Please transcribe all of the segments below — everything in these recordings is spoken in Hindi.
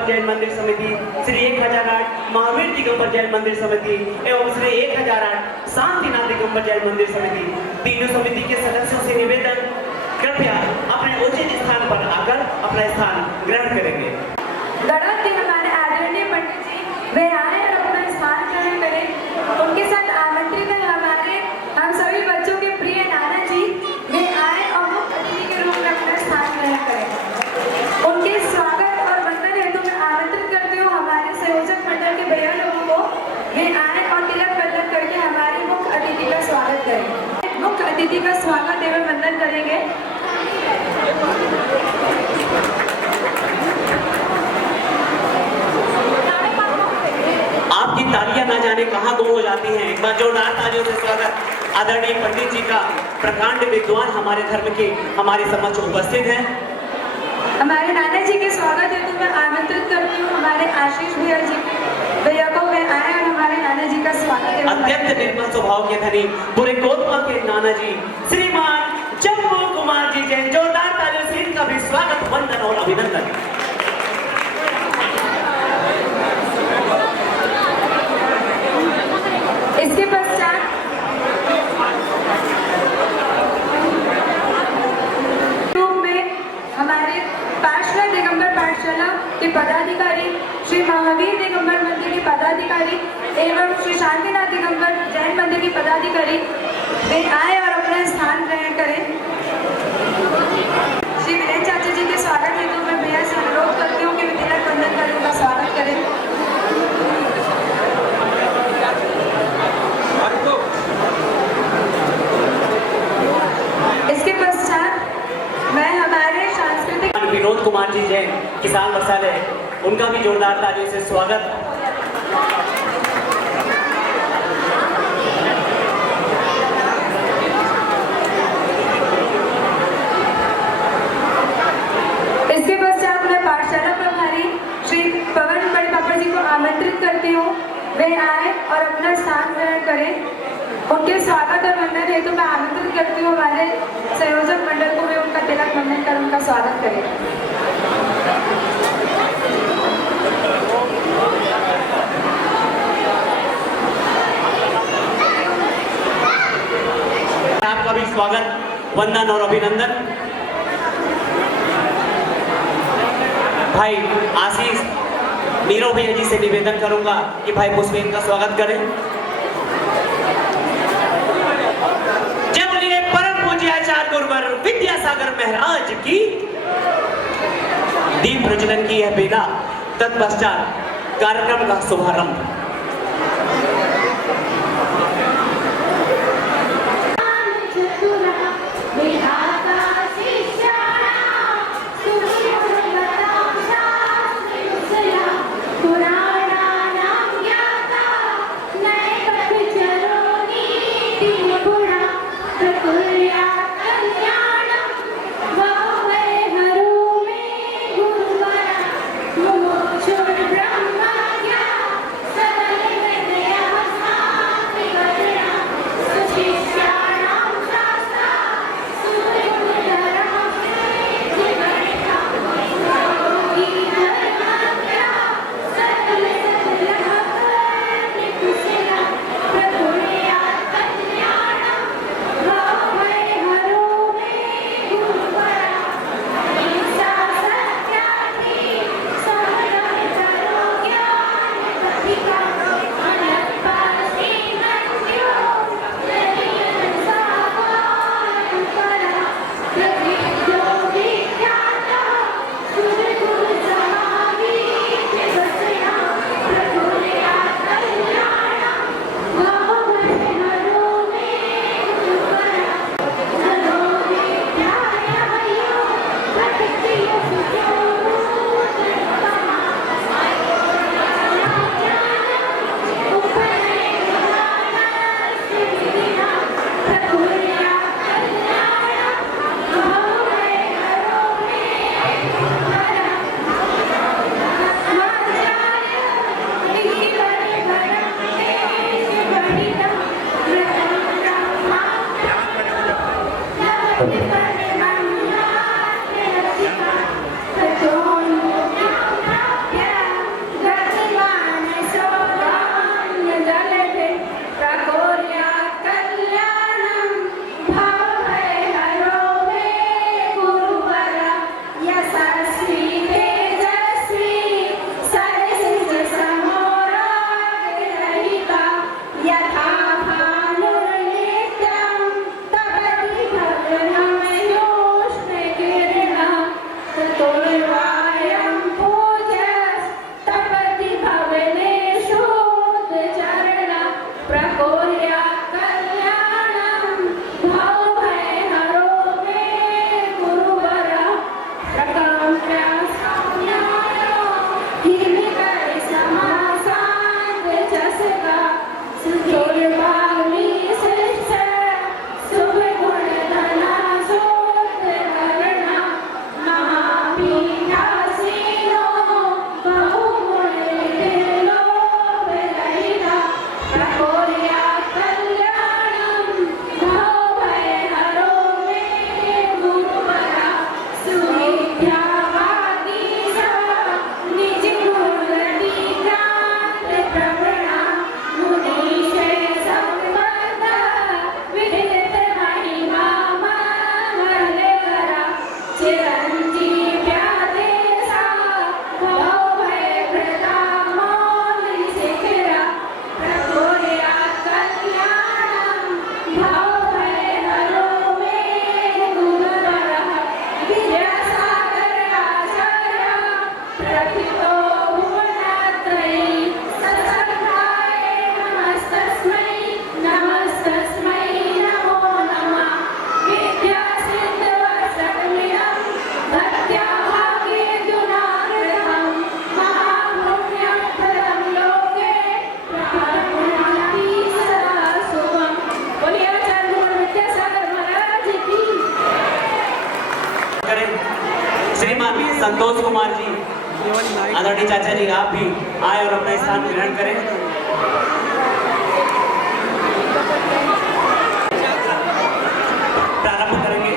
दिगंबर जैन मंदिर समिति, श्री 1008 महावीर दिगंबर जैन मंदिर समिति एवं श्री 1008 शांतिनाथ दिगंबर जैन मंदिर समिति, तीनों समिति के सदस्यों से निवेदन, कृपया अपने उचित स्थान पर आकर अपना स्थान ग्रहण करेंगे। गणत के हमारे आदरणीय पंडित जी वे आए और अपना स्थान ग्रहण करें। उनके साथ आमंत्रित है हमारे हम सभी बच्चों के प्रिय नाना जी, वे आए और मुख्य अतिथि के रूप में अपना स्थान ग्रहण करें। उनके स्वागत और वंदन हेतु मैं आमंत्रित करती हूँ हमारे संयोजक मंडल के भैया लोगों को, वे आए और तिलक बंधन करके हमारे मुख्य अतिथि का स्वागत करें। मुख्य अतिथि का स्वागत एवं वंदन करेंगे। आपकी तालियां ना जाने कहां गुम हो जाती हैं। एक बार जोरदार तालियों से स्वागत आदरणीय पंडित जी का, प्रकांड विद्वान हमारे धर्म के हमारे समक्ष उपस्थित हैं। हमारे नाना जी के स्वागत हेतु मैं आमंत्रित करती हूँ हमारे आशीष भैया को, वे आए और हमारे नाना जी का स्वागत। अत्यंत निर्मल स्वभाव के धनी पूरे कोतमा के नाना जी श्रीमान जम्बू कुमार जी जैन, जोरदार तालियों से इनका भी स्वागत, वंदन और अभिनंदन। इसके पश्चात रूप में हमारे पाठशाला दिगंबर पाठशाला के पदाधिकारी, श्री महावीर दिगंबर मंदिर के पदाधिकारी एवं श्री शांतिनाथ दिगंबर जैन मंदिर के पदाधिकारी वे आए और अपना स्थान ग्रहण करें। श्री विनय चाचा जी के स्वागत हेतु मैं भैया से अनुरोध करती हूँ कि वे तिलक बंधन कर उनका स्वागत करें। इसके पश्चात मैं हमारे सांस्कृतिक विनोद कुमार जी जैन किसान वसालय, उनका भी जोरदार तालियों से स्वागत। इसके पश्चात मैं पाठशाला प्रभारी श्री पवन बड़े पापा जी को आमंत्रित करती हूँ, वे आए और अपना स्थान ग्रहण करें। उनके स्वागत और वंदन हेतु मैं आमंत्रित करती हूँ हमारे संयोजक मंडल को, वे उनका तिलक बंधन कर उनका स्वागत करें। आपका भी स्वागत, वंदन और अभिनंदन। भाई आशीष मीरो भैया जी से निवेदन करूंगा कि भाई पुष्पेन का स्वागत करें। जय बोलिए परम पूज्य आचार्य गुरुवर विद्यासागर महाराज की। दीप प्रज्वलन की यह बेला, तत्पश्चात कार्यक्रम का शुभारंभ। ब्रह्मा ज्ञान सखितो भुवनात्रये ससर्गाय नमस्तस्मै नमस्तस्मै नमो नमः विद्यासिन्धवसकलिलं भक्त्याभाग्येन्दुनाकृतं महापुण्यं फलं लोके प्राप्नुयाति सदा शुभम्। बोलिए आचार्य गुरु विद्यासागर महाराज की। करें श्रीमान संतोष कुमार जी, आदरणीय चाचा जी, आप भी आए और अपना स्थान ग्रहण करें। प्रारंभ करेंगे।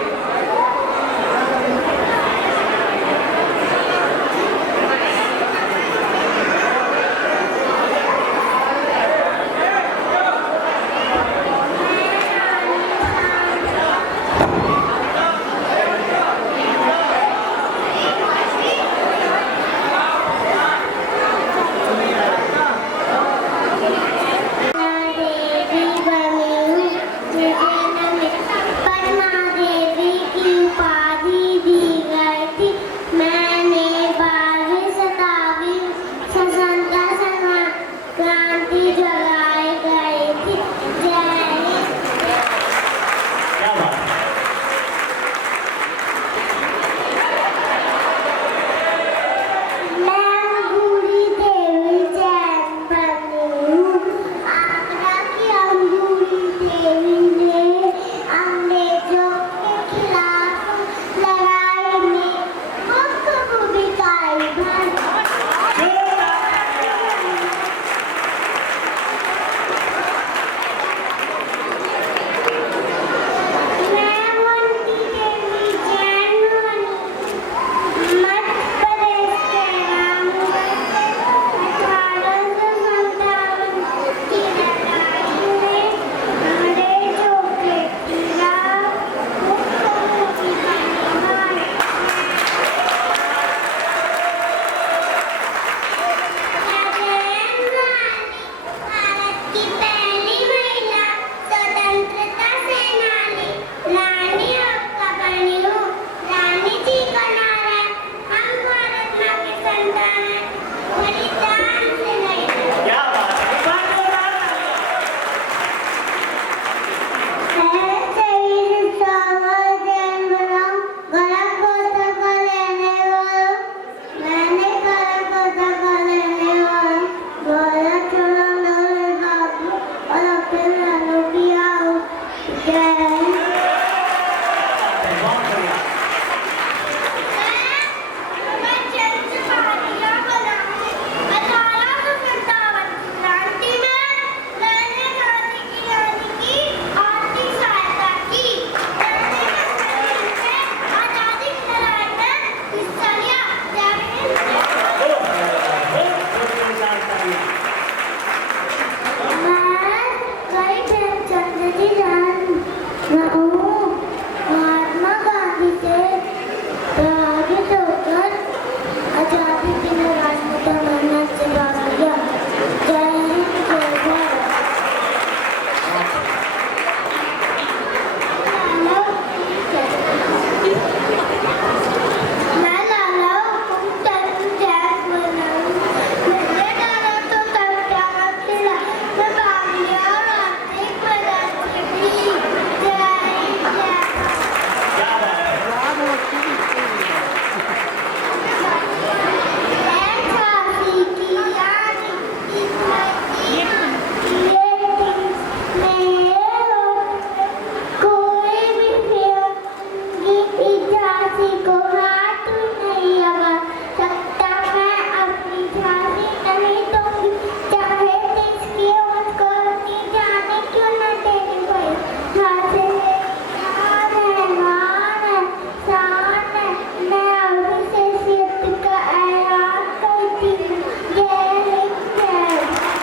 देवी बनी हूँ, मुझे पद्मा देवी की उपाधि दी गई थी। मैंने 12वीं शताब्दी स्वतंत्रता क्रांति जलाई गई थी। जय हिंद। क्या बात है। मैं अंगूरी देवी जैन बनी हूँ। आगरा की अंगूरी देवी ने अंग्रेजों के खिलाफ लड़ाई में मुख्य भूमिका निभाई। मैं वंती देवी जैन बनी। मध्य प्रदेश के रामगढ़ से 1857 की लड़ाई में अंग्रेजों के खिलाफ मुख्य भूमिका निभाई। राजेंद्र रानी भारत की पहली महिला स्वतंत्रता सेनानी रानी आपका बनी हूँ। रानी जी का नारा है, हम भारत माँ के संतान हैं, बलिदान से नहीं। क्या बात है। एक बार जोरदार तालियां। मैं शहीद सागर जैन बना हूँ, गला कोटा का लेने वाला हूँ। मैंने गला कोटा का लेने वाला हूँ। बोला चलो डोले बाबू और अपने लालू किया हूँ। जय हिंद। बहुत बढ़िया। मैं चंद्र भाटिया बना हूँ। 1857 क्रांति में मैंने गांधी की आर्थिक सहायता की। मैंने आजादी की लड़ाई में हिस्सा लिया। जय हिंद। जोरदार तालियां। मैं कई प्रेमचंद जी जान हूँ। महात्मा गांधी से प्रभावित होकर आजादी के लिए राजनेता बनना सिखा दिया। जय हिंद, जय भारत। मैं लाला हुकुम जैन बना हूँ। मेरे लाला तो सत्याग्रह खिला, मैं बांग्ला और आर्थिक मदद की। जय हिंद, जय भारत। क्या बात है। मैं झांसी की रानी इस्माइल कोई भी फिरंगी झांसी को हाथ नहीं लगा सकता। मैं अपनी झांसी नहीं दूंगी, चाहे जिसकी मुझको अपनी जाने क्यों न देनी पड़े। झांसी शान है, मान है, शान है। मैं अभी से सिद्ध का ऐलान करती हूँ। जय हिंद, जय भारत।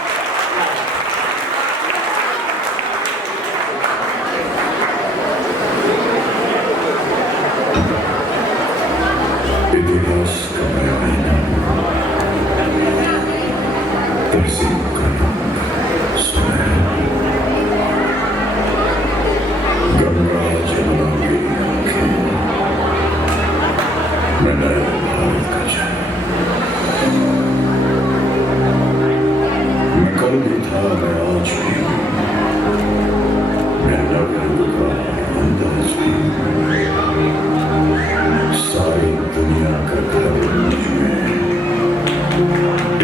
इतिहास का नया आईना, तहसीब का नाम स्वयं। गंगा जमुना की आंखें, मैं नए भारत का चैन। था मैं आज भी हूँ, मैं रंग रंग का अंदाज भी हूँ, सारी दुनिया का घर मुझ में,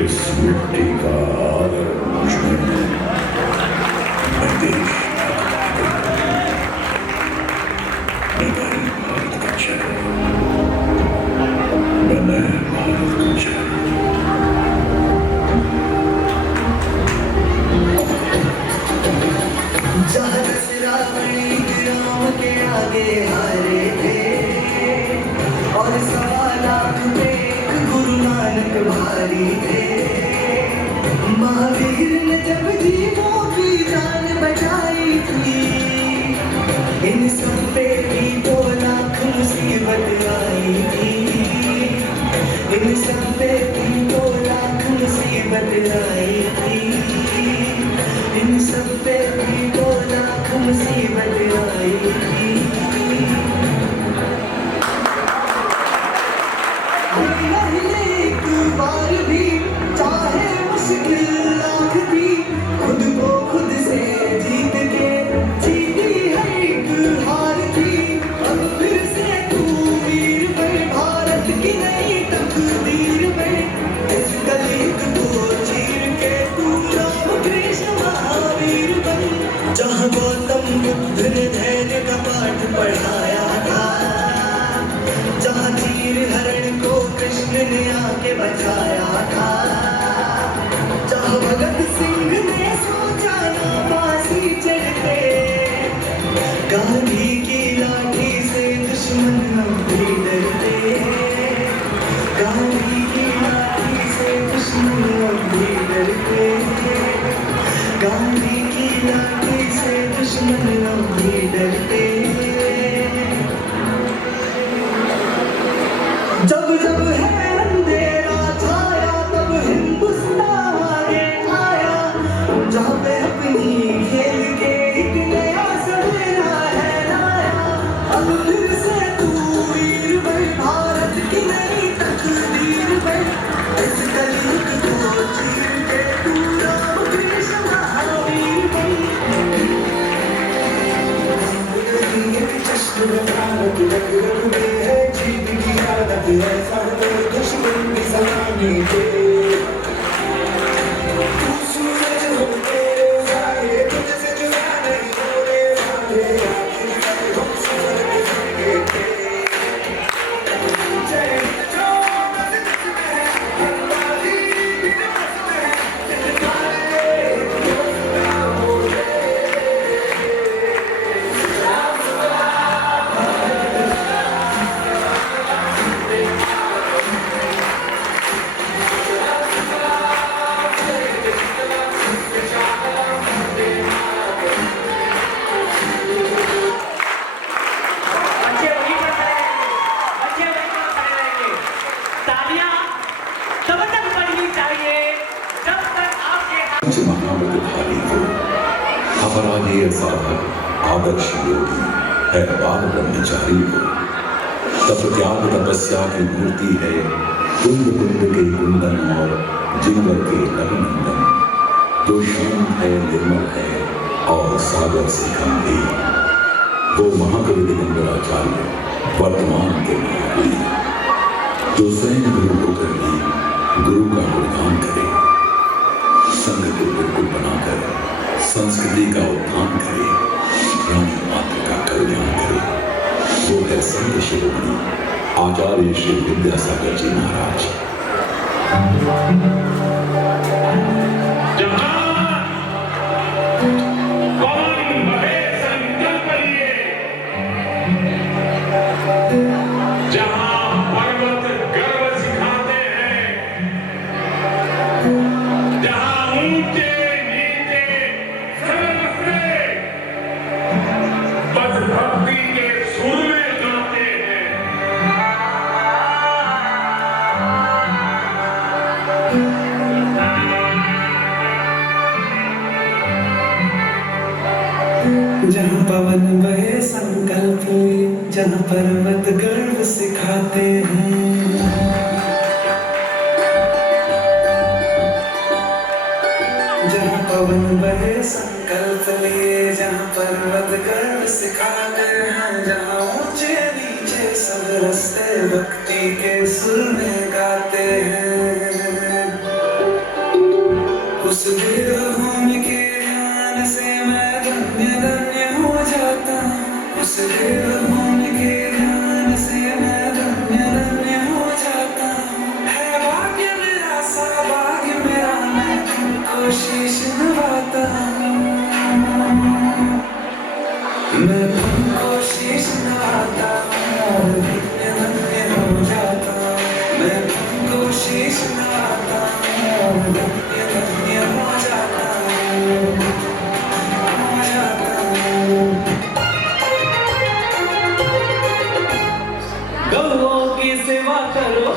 इस मिट्टी का आदर मुझ में, मैं देश मैं भारत का चेहरा, मैं भारत का चेहरा। जहाँ दशरावणी राम के आगे हारे थे और 1.25 लाख पे एक गुरु नानक भारी थे। महावीर ने जब जीवों की जान बचाई थी, इन सब पे भी 2 लाख मुसीबत आई थी, इन सब पे भी 2 लाख मुसीबत आई थी, इन सब पे भी 2 लाख मुसीबत आई थी। नहीं एक बार भी चाहे मुश्किल लाख थी, खुद को खुद से जीत के जीती हर एक हार थी। अब फिर से तू वीर बन, भारत की नई तकदीर बन, इस कलयुग को चीर के तू राम कृष्ण महावीर बन। जहाँ गौतम बुद्ध ने धैर्य का पाठ पढ़ाया था, जहाँ चीर हरण को कृष्ण ने आके बचाया था, जहाँ भगत सिंह ने सोचा ना फांसी चढ़ते, गांधी की लाठी से दुश्मन हम भी डरते, गांधी की लाठी से दुश्मन हम भी डरते, गांधी की लाठी से दुश्मन हम भी डरते। जब जब है अंधेरा छाया तब हिंदुस्तान आगे आया, जहाँ पे अपनी खेल के एक नया सवेरा है लाया। अब फिर से तू वीर बन, भारत की नई तकदीर बन, इस कलयुग को चीर के तू राम कृष्ण महावीर बन। जश्न भारत रग रग में है, जीत की आदत है, सर दुश्मन की सलामी दे। तू सूरज हो तेरे साए, तुझसे जुदा नहीं होने वाले, आखिर तक हम सूरज रहेंगे तेरे। जय जो मस्जिद में हमारी विनाश में, जितने योद्धा हो गए। बच्चे वहीं पर खड़े रहेंगे, बच्चे वहीं पर खड़े रहेंगे। तालियां तब तक बजनी चाहिए जब तक आपके पंच महामृत भारी हो, अपराधीय साधक आदर्श योगी है, बाल ब्रह्मचारी हो। तप त्याग तपस्या की मूर्ति है, कुंद कुंद के कुंदन और जिंगर के रघुनंदन। जो शांत है, निर्मल है और सागर से गंभीर, वो महाकवि दिगंबराचार्य वर्तमान के महावीर, जो स्वयं गुरु होकर भी गुरु का गुणगान करे, संघ को बिल्कुल बनाकर संस्कृति का उत्थान करे, प्राणी मात्र का कल्याण करे। वो है संत शिरोमणि आचार्य श्री विद्यासागर जी महाराज। जहां पर्वत गर्व सिखाते हैं, जहां ऊंचे नीचे सर्वश्रे पद भक्ति के सुर में गाते हैं। जहाँ पवन बहे संकल्प हुए, जहाँ पर्वत गर्व सिखाते हैं, जहाँ पवन बहे संकल्प ले, जहाँ पर्वत गर्व सिखाते हैं, जहाँ ऊंचे नीचे सब रास्ते भक्ति के सुर में गाते हैं। उस देवभूमि के ध्यान से मैं धन्य धन्य हो जाता हूँ। उस देवभूमि के ध्यान से मैं धन्य धन्य हो जाता हूँ। है भाग्य मेरा सा भाग्य मेरा, मैं तुमको शीश नवाता हूँ। मैं तुमको शीश नवाता हूँ, धन्य धन्य हो जाता हूँ। मैं तुमको शीश नवाता हूँ, धन्य धन्य हो जाता हूँ, हो जाता हूँ। गौओं की सेवा करो,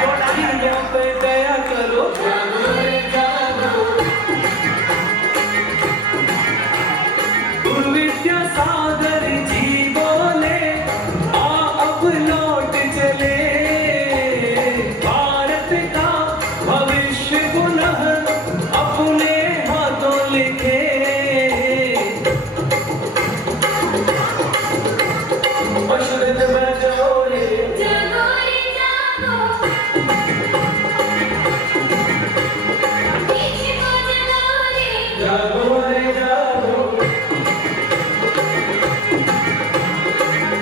चौड़ाइयों पे दया करो, गुरु विद्या सागर जी बोले, आ अब लौट चले। भारत का भविष्य पुनः अपने हाथों लिखे। पशुधन बचाओ रे, जागो रे जागो, देश को जगाओ रे, जागो रे जागो।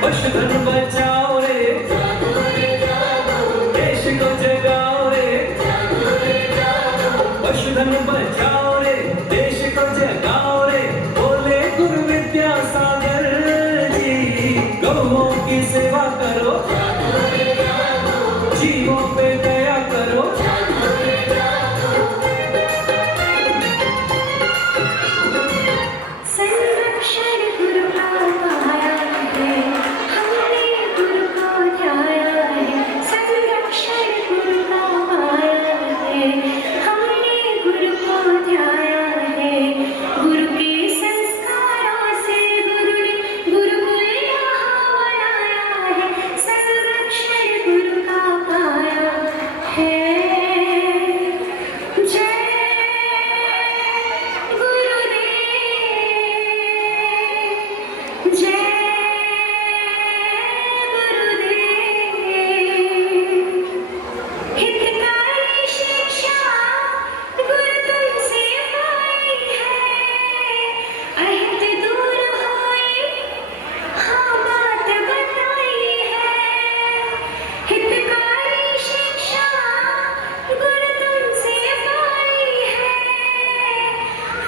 पशुधन बचाओ रे, जागो रे जागो, देश को जगाओ रे, जागो रे जागो, पशुधन बचाओ रे, देश को जगाओ रे, बोले गुरु विद्या सागर जी। गौओं की सेवा करो, जागो रे जागो, जीवों पे दया करो, जागो रे जागो। संरक्षण गुरु का पाया है, हमने गुरु को ध्याया है। संरक्षण गुरु का पाया है, हमने गुरु को ध्याया है। गुरु के संस्कारों से गुरु ने गुरुकुल यहाँ बनाया है। संरक्षण गुरु का पाया है। जय गुरुदेव, जय गुरुदेव। हितकारी शिक्षा गुरु तुमसे पाई है, अहित दूर होई हाँ बात बताई है। हितकारी शिक्षा गुरु तुमसे पाई है,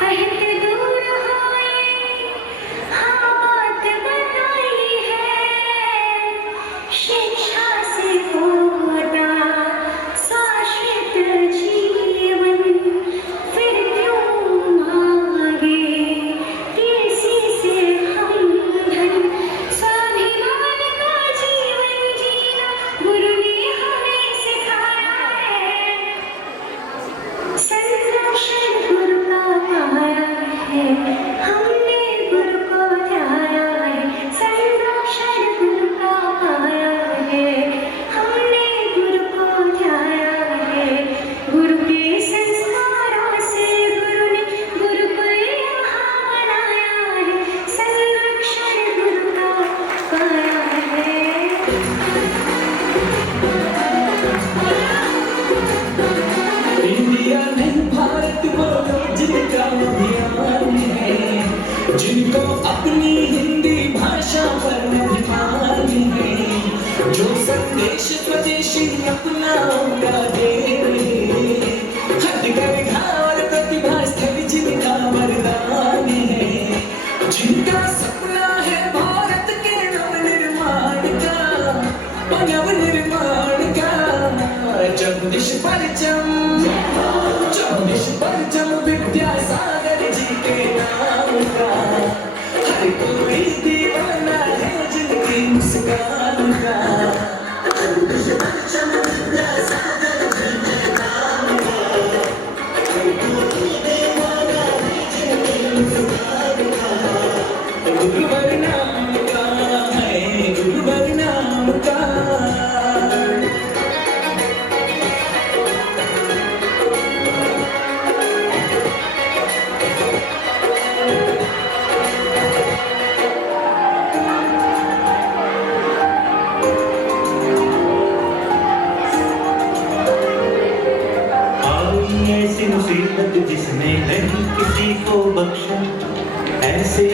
अहित दूर होई हाँ बात बताई है। शिक्षा से होता शाश्वत जीवन, फिर क्यों मांगे किसी से हम धन। स्वाभिमान का जीवन जीना गुरु ने हमें सिखाया है। संरक्षण गुरु का पाया है, हमने गुरु को ध्याया है। संरक्षण गुरु का पाया है, हमने गुरु को ध्याया है। गुरु के संस्कारों से गुरु ने गुरुकुल यहाँ बनाया है। संरक्षण गुरु का पाया है। इंडिया नहीं भारत बोलो जिनका अभियान है, जिनको अपनी हिंदी भाषा पर अभिमान है, जो संदेश स्वदेशी अपना उनका दे हथकरघा और प्रतिभा स्थल जिनका वरदान है, जिनका सपना है भारत के नवनिर्माण का, नवनिर्माण का। जगदीश परचम, जगदीश परचम विद्यासागर जी के नाम का, हर कोई दीवाना है जिनकी मुस्कान का। जगदीश परचम विद्यासागर जी के नाम का, हर कोई दीवाना है जिनकी मुस्कान का। गुरुवर नाम का है, गुरुवर नाम का।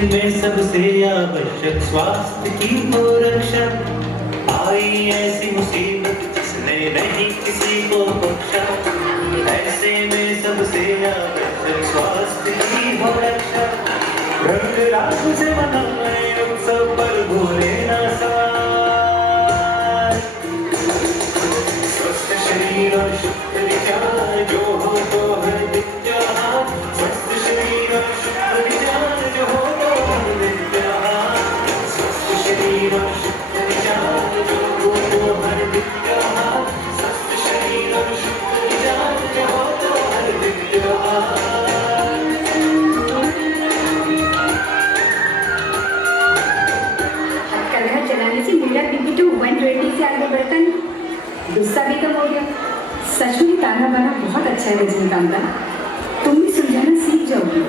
में सबसे आवश्यक स्वास्थ्य की हो रक्षा। आई ऐसी मुसीबत जिसने नहीं किसी को बख्शा, ऐसे में सबसे आवश्यक स्वास्थ्य की हो रक्षा। रंग राग से मनाए उत्सव पर भूले ना सार, स्वस्थ शरीर और शुद्ध विचार जो हो तो हर दिन जहां। स्वस्थ शरीर और शुद्ध विचार जो हो तो हर दिन जहां। स्वस्थ शरीर और शुद्ध विचार जो हो तो हर दिन जहां। स्वस्थ शरीर और शुद्ध विचार जो हो तो हर दिन जहां। कलह जलाने से मेरा बीपी तो 120 से आगे बढ़ता नहीं, गुस्सा भी कम हो गया। सच में ताना बाना बहुत अच्छा है रजनीकांता, तुम भी सुलझाना सीख जाओगी।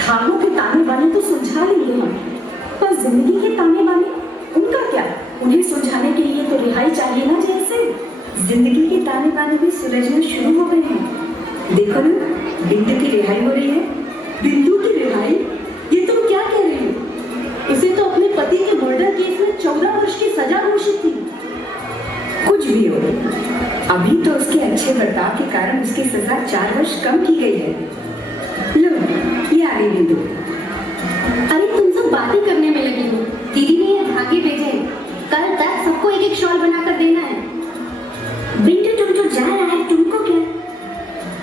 खामों के ताने बाने तो सुलझा लेंगे हम, पर जिंदगी के ताने बाने उनका क्या? उन्हें सुलझाने के लिए तो रिहाई चाहिए ना जेल से। जिंदगी के ताने बाने भी सुलझना शुरू हो गए हैं। देखो ना, बिंदु की रिहाई हो रही है। बिंदु की रिहाई? ये तुम क्या कह रही हो? उसे तो अपने पति के मर्डर केस में 14 वर्ष की सजा घोषित थी। कुछ भी हो, अभी तो उसके अच्छे बर्ताव के कारण उसकी सजा 4 वर्ष कम की गई है। लो, ये आ गई बिंदु। अरे तुम सब बातें करने में लगी हो। दीदी ने ये धागे भेजे हैं, कल तक सबको एक एक शॉल बनाकर देना है। बिंदु तुम तो जा रहा है, तुमको क्या?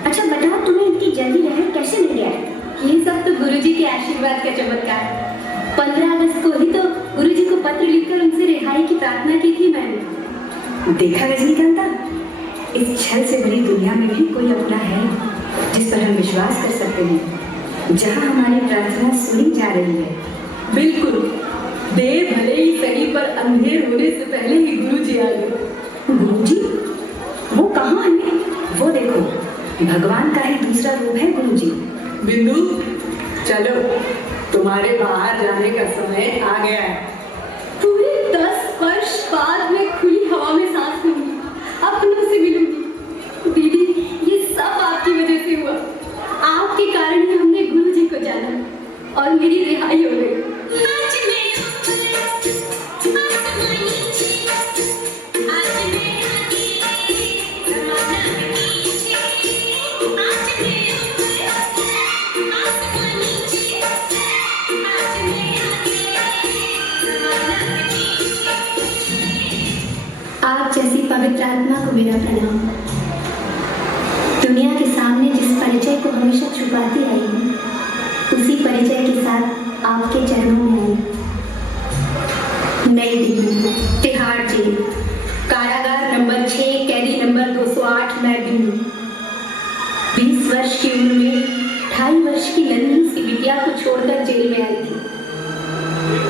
अच्छा बताओ, तुम्हें इतनी जल्दी रहर कैसे मिल गया है? ये सब तो गुरुजी के आशीर्वाद का चमत्कार। 15 अगस्त को ही तो गुरुजी को पत्र लिखकर उनसे रिहाई की प्रार्थना की थी मैंने। देखा रजनीकांता, इस छल से भरी दुनिया में भी कोई अपना है जिस पर हम विश्वास कर सकते हैं, जहाँ हमारी प्रार्थना सुनी जा रही है। बिल्कुल, देर भले ही सही पर अंधेर होने से पहले ही गुरुजी आ गए। गुरुजी? वो कहाँ है? वो देखो, भगवान का ही दूसरा रूप है गुरुजी। बिंदु, चलो, तुम्हारे बाहर जाने का समय आ गया है। पूरे 10 वर्ष बाद मैं खुली हवा में सांस लूंगी, अपनों से मिलूंगी। दीदी, ये सब आपकी वजह से हुआ। आपके कारण ही हमने गुरुजी को जाना और मेरी रिहाई हो गई। आप जैसी पवित्र आत्मा को मेरा प्रणाम। दुनिया के सामने जिस परिचय को हमेशा छुपाती आई हूँ, उसी परिचय के साथ आपके चरणों में आई। नई दिल्ली, तिहाड़ जेल, कारागार नंबर 6, कैदी नंबर 208, मैं बिंदु। 20 वर्ष की उम्र में 2.5 वर्ष की नन्ही सी बिटिया को छोड़कर जेल में आई थी।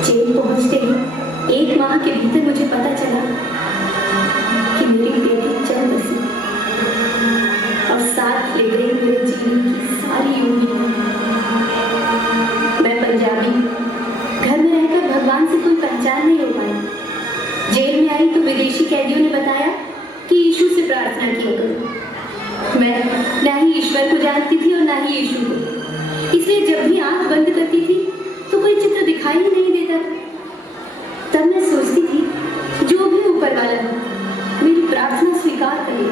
जेल पहुंचते ही 1 माह के भीतर मुझे पता चला कि मेरी बेटी चल बसी और साथ ले गई मेरे जीवन की सारी उम्मीद। मैं पंजाबी, घर में रहकर भगवान से कोई पहचान नहीं हो पाई। जेल में आई तो विदेशी कैदियों ने बताया कि यीशु से प्रार्थना किया करो। मैं ना ही ईश्वर को जानती थी और ना ही यीशु को, इसलिए जब भी आंख बंद करती थी तो कोई चित्र दिखाई ही नहीं देता। तब मैं सोचती थी, जो भी ऊपर वाला हो, मेरी प्रार्थना स्वीकार करे।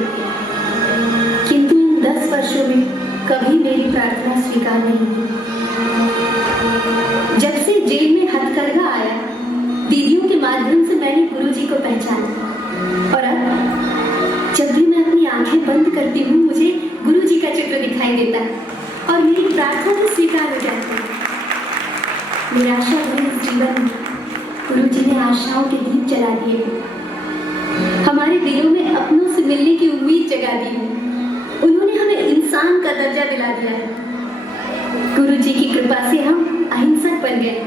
किंतु इन 10 वर्षों में कभी मेरी प्रार्थना स्वीकार नहीं हुई। जब से जेल में हथकरघा आया, दीदियों के माध्यम से मैंने गुरुजी को पहचाना और अब जब भी मैं अपनी आंखें बंद करती हूँ, मुझे गुरुजी का चित्र दिखाई देता है और मेरी प्रार्थना भी स्वीकार हो जाती है। निराशा भरे इस जीवन में गुरुजी ने आशाओं के दीप जला दिए, हमारे दिलों में अपनों से मिलने की उम्मीद जगा दी है। उन्होंने हमें इंसान का दर्जा दिला दिया है। गुरुजी की कृपा से हम अहिंसक बन गए।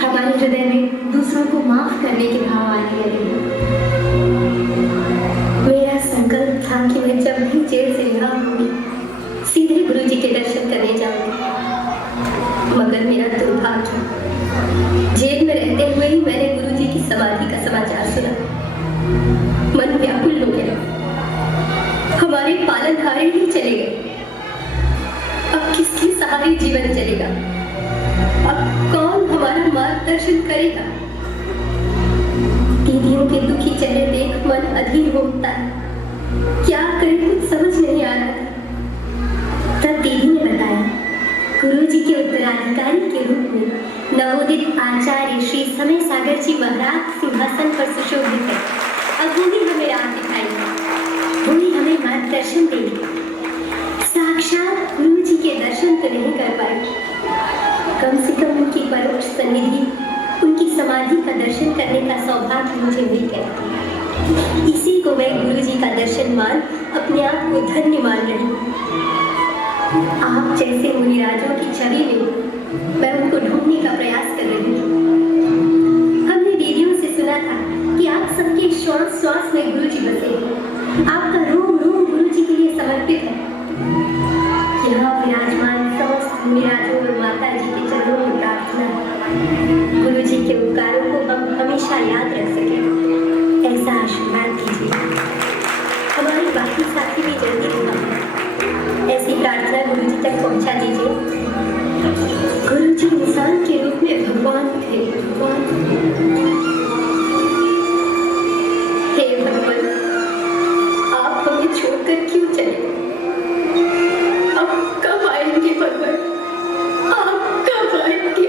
हमारे हृदय में दूसरों को माफ करने के भाव आने लगे। मेरा संकल्प था कि मैं जब भी जेल से रिहा होंगी, सीधे गुरुजी के दर्शन करने जाऊंगी। मगर मेरा दुर्भाग्य, जेल में रहते हुए ही मैंने गुरुजी की समाधि का समाचार सुना। मन व्याकुल हो गया। हमारे पालनहारे ही चले गए। अब किसके सहारे जीवन चलेगा? अब कौन मन अधीर हो उठता है। क्या करें कुछ समझ नहीं आ रहा था। तब दीदी ने बताया गुरुजी के उत्तराधिकारी के रूप में नवोदित आचार्य श्री समय सागर जी महाराज सिंहासन पर सुशोभित है। अब वो ही हमें राह दिखाएंगे, वो ही हमें मार्गदर्शन देंगे। साक्षात गुरुजी के दर्शन तो नहीं कर पाए, कम से कम उनकी परोक्ष सन्निधि, उनकी समाधि का दर्शन करने का सौभाग्य मुझे मिल गया। इसी को मैं गुरुजी का दर्शन मान अपने आप को धन्य मान रही हूँ। आप जैसे मुनिराजों की छवि में मैं उनको ढूंढने का प्रयास कर रही हूँ। हमने दीदियों से सुना था कि आप सबके श्वास श्वास में गुरुजी बसे हैं। आपका रोम रोम गुरुजी के लिए समर्पित है। यहाँ विराजमान समस्त मुनिराजों और माता जी के चरणों में प्रार्थना है, गुरुजी के उपकारों को हम हमेशा याद रख सकें, ऐसा आशीर्वाद कीजिए। हमारे बाकी साथी भी जल्दी होगा, ऐसी प्रार्थना गुरुजी तक पहुंचा दीजिए। गुरुजी इंसान के रूप में भगवान थे। हे भगवान, आप हमें छोड़कर क्यों चले? आप कब आएंगे भगवान? आप कब आएंगे?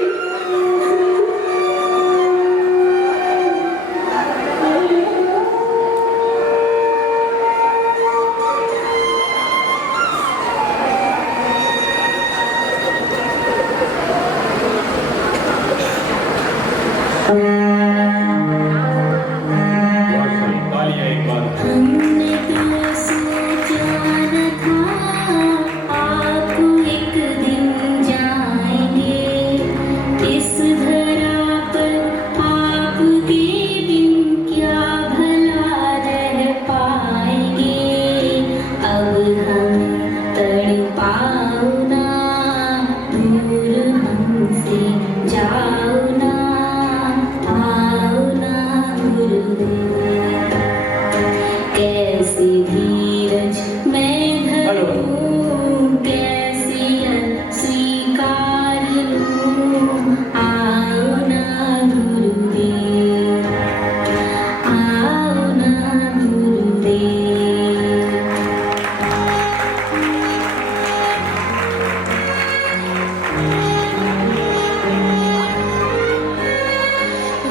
हमने तो सोचा न था आप एक दिन जाएंगे इस धरा पर, आपके बिन क्या भला रह पाएंगे। अब हम तड़पाओ ना, दूर हमसे जाओ ना, आओ ना गुरुदेव। कैसे धीरज मैं धरूं, कैसे स्वीकार लूं, आओ ना गुरुदेव, आओ ना गुरुदेव।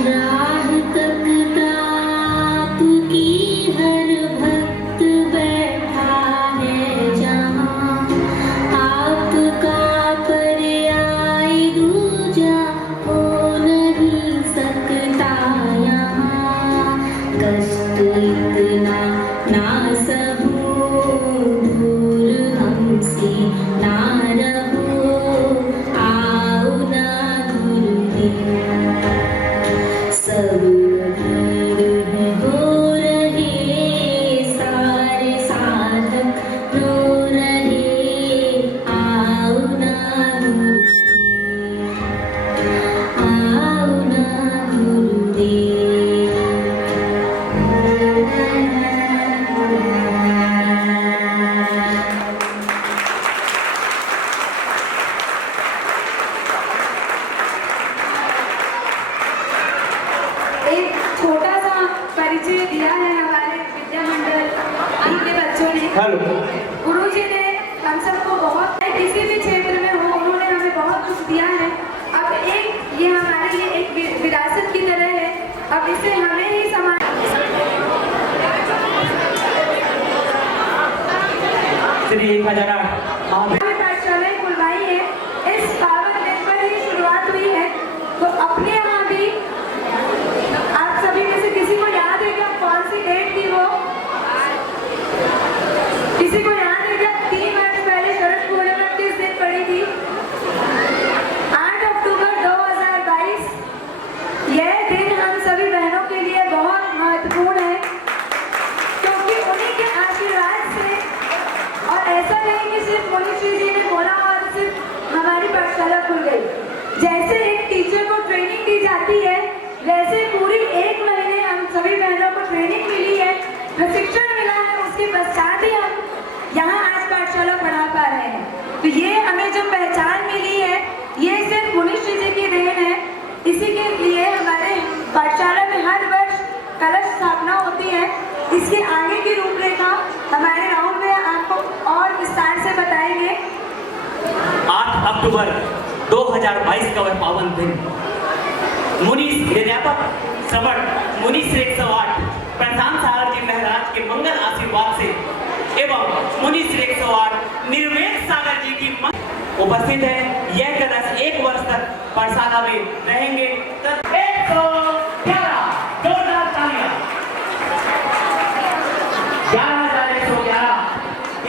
राह तकता आपकी हर भक्त बैठा है जहाँ, आपका पर्याय दूजा हो नहीं सकता यहाँ। कष्ट इतना ना सहूं, दूर हमसे ना रहो, आओ ना गुरुदेव। सब अधीर है हो रहे, सारे साधक रो रहे, आओ ना गुरुदेव, आओ ना गुरुदेव। एक छोटा सा परिचय दिया है हमारे विद्या मंडल के बच्चों ने। गुरुजी ने हम सबको बहुत, किसी भी क्षेत्र में हो, उन्होंने हमें बहुत कुछ दिया है। अब एक ये हमारे लिए एक विरासत की तरह है, अब इसे हमें ही संभाल। श्री 1008 महावीर पाठशाला खुलवाई है, इस पावन दिन पर ही शुरुआत हुई है। तो अपने यहाँ भी आप सभी में से किसी को याद है क्या कौन सी डेट थी वो? किसी को याद है क्या 3 वर्ष पहले शरद पूर्णिमा किस दिन पड़ी थी? 8 अक्टूबर 2022। यह दिन हम सभी बहनों के लिए बहुत महत्वपूर्ण है, क्योंकि उन्हीं के आशीर्वाद से, और ऐसा नहीं कि सिर्फ मुनिश्री जी ने बोला और सिर्फ हमारी पाठशाला खुल गई। जैसे एक टीचर को ट्रेनिंग दी जाती है, वैसे पूरी 1 महीने हम सभी बहनों को ट्रेनिंग मिली है, प्रशिक्षण मिला है, उसके पश्चात ही हम यहाँ आज पाठशाला पढ़ा पा रहे हैं। तो ये हमें जो पहचान मिली है, ये सिर्फ मुनिश्री जी की देन है। इसी के लिए हमारे पाठशाला में हर वर्ष कलश स्थापना होती है इसके आगे की रूपरेखा हमारे राहुल भैया आपको और विस्तार से बताएंगे। 8 अक्टूबर 2022 का वह पावन दिन मुनि निर्यापक श्रवण मुनि श्री 108 प्रधान सागर जी महाराज के मंगल आशीर्वाद से एवं मुनि श्री 108 निर्वेद सागर जी की उपस्थित है। यह कलश 1 वर्ष तक परसादा में रहेंगे। 111 जोरदार तालियां। 11,111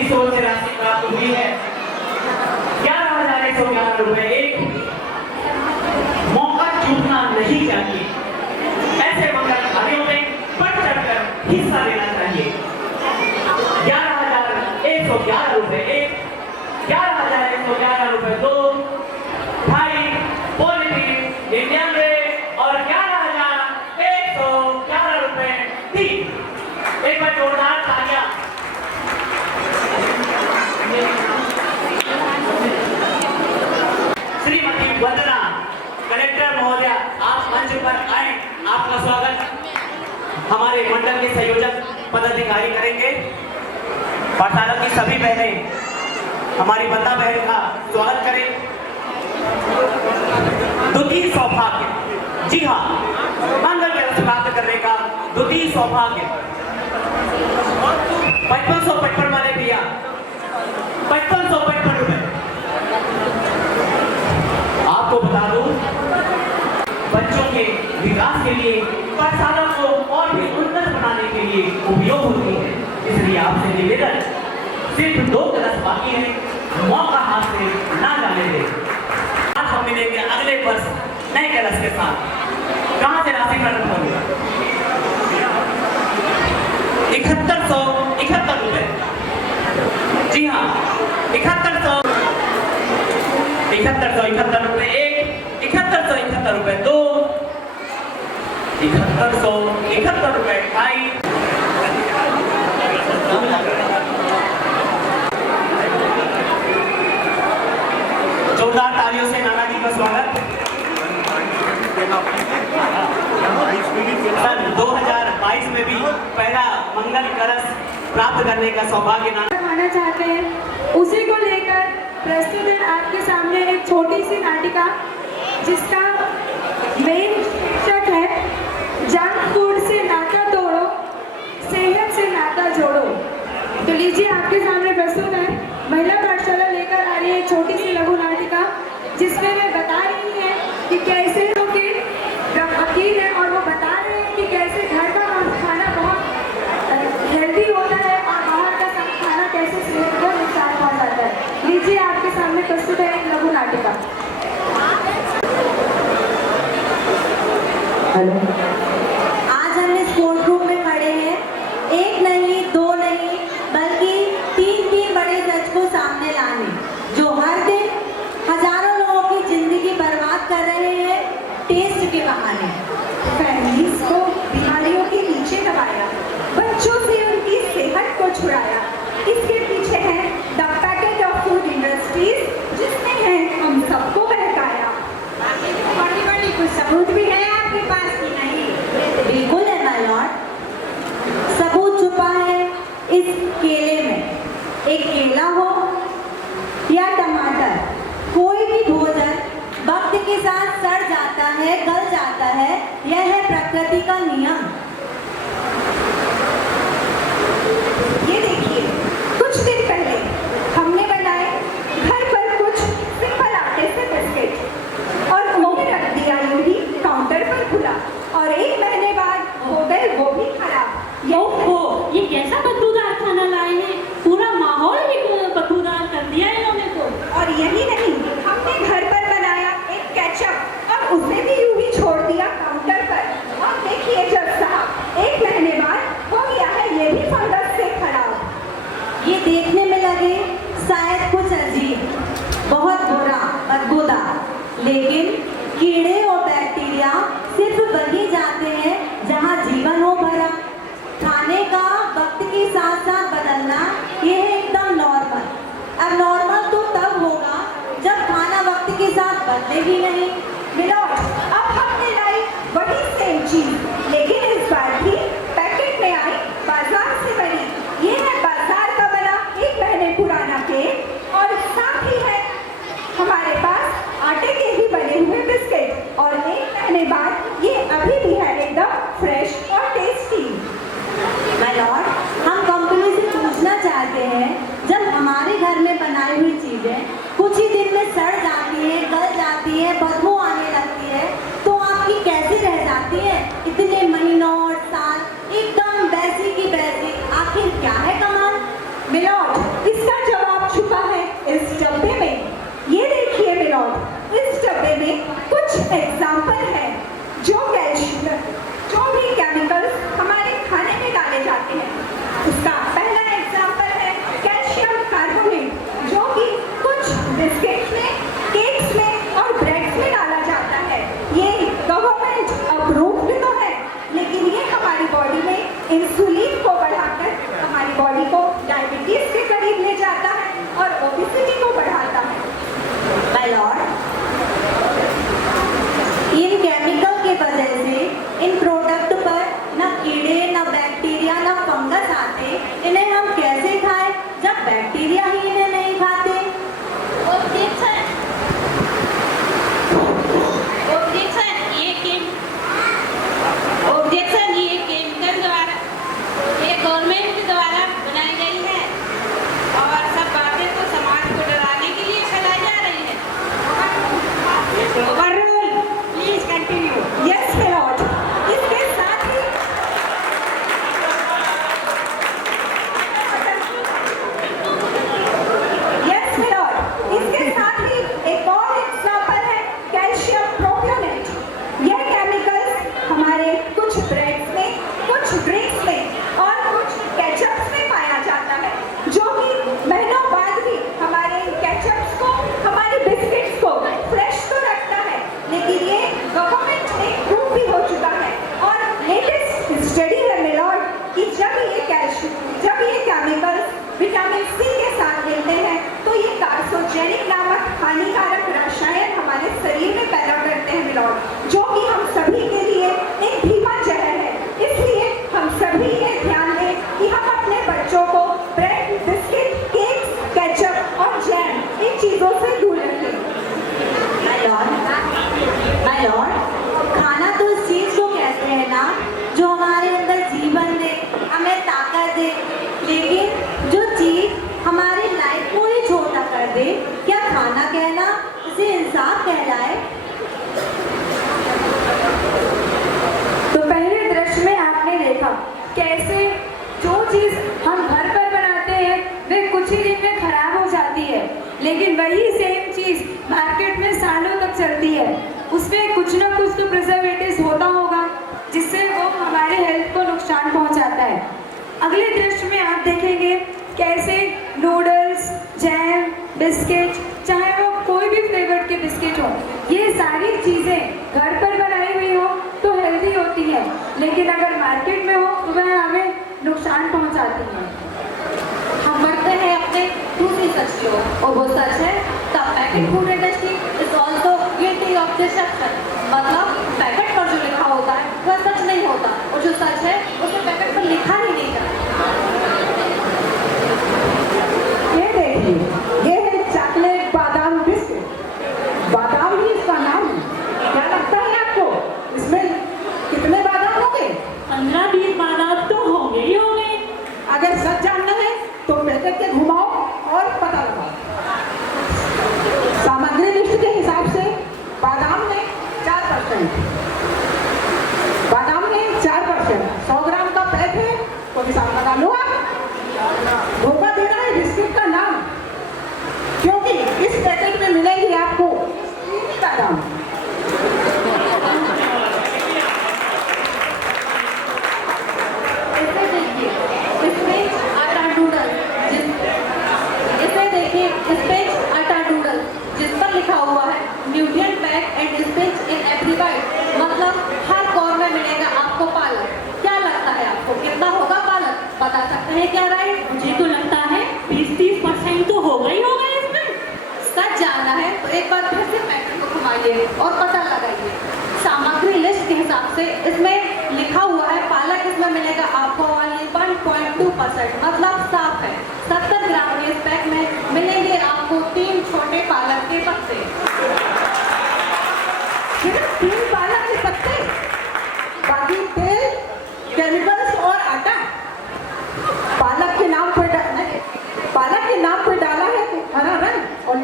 इस ओर से राशि प्राप्त हुई है। 11,111 रुपए एक मौका चूकना नहीं चाहिए। ऐसे मंगल कार्यों में बढ़ चढ़कर हिस्सा लेना चाहिए। 11,111 रुपए एक, 11,111 रुपए दो, ढाई, पौने तीन, 99 और 11,111 रुपए 3। एक बार जोरदार तालियां। श्रीमती वंदना कलेक्टर महोदया आप मंच पर आए, आपका स्वागत हमारे मंडल के संयोजक पदाधिकारी करेंगे। पाठशाला की सभी बहनें हमारी वंदना बहन का स्वागत करें। द्वितीय सौभाग्य, जी हाँ, मंगल कलश प्राप्त करने का द्वितीय सौभाग्य 5555 वाले भैया 5555 रुपए। आपको बता दूं बच्चों के विकास के लिए पाठशाला को और भी उन्नत बनाने के लिए उपयोग होती है। इसलिए आपसे निवेदन, सिर्फ 2 कलश बाकी है, मौका हाथ से ना जाने दें। आज हम मिलेंगे अगले वर्ष नए कलश के साथ। कहां से राशि प्राप्त होगी? 7171 रुपए। जी हाँ, 7171 रुपए एक, 7171 रुपए दो, 7171 रुपए ढाई। जोरदार तालियों से नाना जी का स्वागत। सन 2022 में भी पहला मंगल कलश प्राप्त करने का सौभाग्य करवाना चाहते हैं, उसी को लेकर प्रस्तुत है आपके सामने एक छोटी सी नाटिका जिसका मेन शीर्षक है जंक फूड से नाता तोड़ो, सेहत से नाता जोड़ो। तो लीजिए आपके सामने प्रस्तुत है महिला पाठशाला लेकर आ रही है एक छोटी सी लघु नाटिका जिसमें वे बता रही है कि कैसे वकील है और वो बता रहे हैं कि कैसे घर का खाना बहुत हेल्दी होता है और बाहर का खाना कैसे सेहत को नुकसान पहुंचाता है। लीजिए आपके सामने प्रस्तुत है एक लघु नाटिका। हेलो, आज हमने स्पोर्ट रूम में पढ़े हैं, एक नहीं, दो नहीं, बल्कि 3 बड़े सच को सामने लाने जो हर दिन हजारों लोगों की जिंदगी बर्बाद कर रहे हैं टेस्ट के बहाने। फैमिलीज को बीमारियों के नीचे दबाया, बच्चों से उनकी सेहत को छुड़ाया। इसके पीछे है the packet of food industries जिसने है हम सबको बहकाया। बड़ी कुछ सबूत भी है आपके पास कि नहीं? बिल्कुल है माय लॉर्ड, सबूत छुपा है इस केले में। एक केला हो या टमाटर, कोई भी भोजन वक्त के साथ सड़ जाता है, गल जाता है, यह है प्रकृति का नियम। ये देखिए, कुछ दिन पहले हमने बनाए घर पर कुछ सिंपल आटे से बिस्किट और उन्हें रख दिया यूं ही काउंटर पर खुला और 1 महीने बाद हो गए वो भी खराब। ये कैसा बदबूदार खाना लाए हैं, पूरा माहौल ही बदबूदार कर दिया इन्होंने तो। और यही नहीं, हमने घर पर बनाया एक केचप और उसे भी यूं ही छोड़ दिया काउंटर पर और देखिए जज साहब 1 महीने बाद हो गया है ये भी फंगस से खराब। ये देखने में लगे शायद कुछ अजीब, बहुत बुरा, बदबूदार, लेकिन कीड़े और बैक्टीरिया सिर्फ वही जाते हैं जहाँ जीवन हो भरा। खाने का वक्त के साथ साथ बदलना ये है एकदम नॉर्मल। अब नॉर्मल तो तब होगा जब खाना वक्त के साथ बदले ही नहीं। मिलोट, अब हमने लाई वही सेम चीज, लेकिन इस बार भी पैकेट में आई, बाजार चीजें कुछ ही दिन में सड़ जाती है, गल जाती है, बदबू आने लगती है, तो आपकी कैसी रह जाती है इतने महीनों और साल एकदम वैसी की वैसी? आखिर क्या है कमाल? मिलॉर्ड, इसका जवाब छुपा है इस डब्बे में। ये देखिए मिलॉर्ड, इस डब्बे में कुछ एग्जाम्पल है जो भी केमिकल्स हमारे खाने में डाले जाते हैं। उसका पहला एग्जाम्पल है कैल्शियम कार्बोनेट, जो कि कुछ बिस्किट्स में, केक्स में और ब्रेड्स में डाला जाता है। ये गवर्नमेंट अप्रूव्ड तो है, लेकिन ये हमारी बॉडी में इंसुलिन को बढ़ाकर हमारी बॉडी को डायबिटीज के करीब ले जाता है और ओबेसिटी को बढ़ाता है। माय लॉर्ड, इन केमिकल के वजह से इन प्रोडक्ट पर न कीड़े, न बैक्टीरिया, न फंगस आते। इन्हें हम कैसे खाएं जब बैक्टीरिया ही इन्हें नहीं खाते? ऑब्जेक्शन, ये केमिकल द्वारा, ये गवर्नमेंट के द्वारा बनाई गई है और सब बातें तो समाज को डराने के लिए फैलाई जा रही है। Overrule, please continue. Yes milord, इसके साथ ही यस मिलॉर्ड, इसके साथ ही एक और एग्जाम्पल है कैल्शियम प्रोपियोनेट। यह केमिकल्स हमारे कुछ ब्रेड्स में, कुछ ड्रिंक्स में और कुछ केचप्स में पाया जाता है, जो कि महीनों बाद भी हमारे केचप्स को, हमारे बिस्किट्स को फ्रेश तो रखता है, लेकिन ये गवर्नमेंट में प्रूव भी हो चुका है। और लेटेस्ट स्टडी है मिलॉर्ड कि जब ये केमिकल्स विटामिन सी के साथ मिलते हैं तो ये कार्सिनोजेनिक नामक हानिकारक रसायन हमारे शरीर में पैदा करते हैं मिलॉर्ड, जो कि हम सभी के लिए एक धीमा जहर है। इसलिए हम सभी ये ध्यान दें कि हम अपने बच्चों को ब्रेड, बिस्किट, केक्स, केचप और जैम इन चीजों से दूर रखें। माय लॉर्ड, खाना तो इस चीज को कहते हैं ना जो हमारे अंदर जीवन दे, हमें ताकत दे, लेकिन जो चीज हमारी लाइफ को ही छोटा कर दे, क्या खाना कहना उसे इंसाफ कहलाए? तो पहले दृश्य में आपने देखा कैसे जो चीज हम घर पर बनाते हैं वे कुछ ही दिन में खराब हो जाती है, लेकिन वही सेम चीज मार्केट में सालों तक चलती है। उसमें कुछ ना कुछ तो प्रिजर्वेटिव्स होता होगा जिससे वो हमारे हेल्थ को नुकसान पहुंचाता है। अगले दृश्य में आप देखेंगे कैसे नूडल्स, जैम, बिस्किट, चाहे वो कोई भी फ्लेवर के बिस्किट हो, ये सारी चीज़ें घर पर बनाई हुई हो तो हेल्दी होती है, लेकिन अगर मार्केट में हो तो वह हमें नुकसान पहुंचाती है। हम मरते हैं अपने दूसरी सच को, और वो सच है the packet food industry is also guilty of deception. मतलब पैकेट पर जो लिखा होता है वह सच नहीं होता, और जो सच है उसे पैकेट पर लिखा ही नहीं जाता। ये देखिए, ये है चॉकलेट बादाम बिस्किट। बादाम ही इसका नाम है। क्या लगता है आपको इसमें कितने बादाम होंगे? 15-20 बादाम तो होंगे ही होंगे। अगर सच जानना है तो पैकेट के घुमाओ और पता लगाओ। सामग्री लिस्ट के हिसाब से बादाम में 4%, बादाम में 4%, 100 ग्राम का पैक है तो हिसाब लगा लो आप। धोखा दे रहा है बिस्किट का नाम, क्योंकि इस पैकेट में मिलेगी आपको चीनी बादाम। इसे देखिए, स्पेस आटा नूडल, इसे देखिए स्पेस आटा नूडल, जिस पर लिखा हुआ है nutrient pack and space in every bite. मतलब हर कौर में मिलेगा आपको पालक। क्या लगता है आपको कितना होगा पालक? बता सकते हैं क्या राइट? मुझे तो लगता है 20-30% तो होगा ही होगा इसमें। सच जानना है तो एक बार फिर से पैकेट को घुमाइए और पता लगाइए। सामग्री लिस्ट के हिसाब से इसमें लिखा हुआ है पालक इसमें मिलेगा आपको ओनली 1.2%। मतलब साफ है 70 ग्राम के इस पैक में मिलेंगे आपको 3 छोटे पालक के पत्ते। सिर्फ 3 पालक के पत्ते, बाकी तेल, केमिकल्स और आटा। पालक के नाम पर डाला है हरा रंग और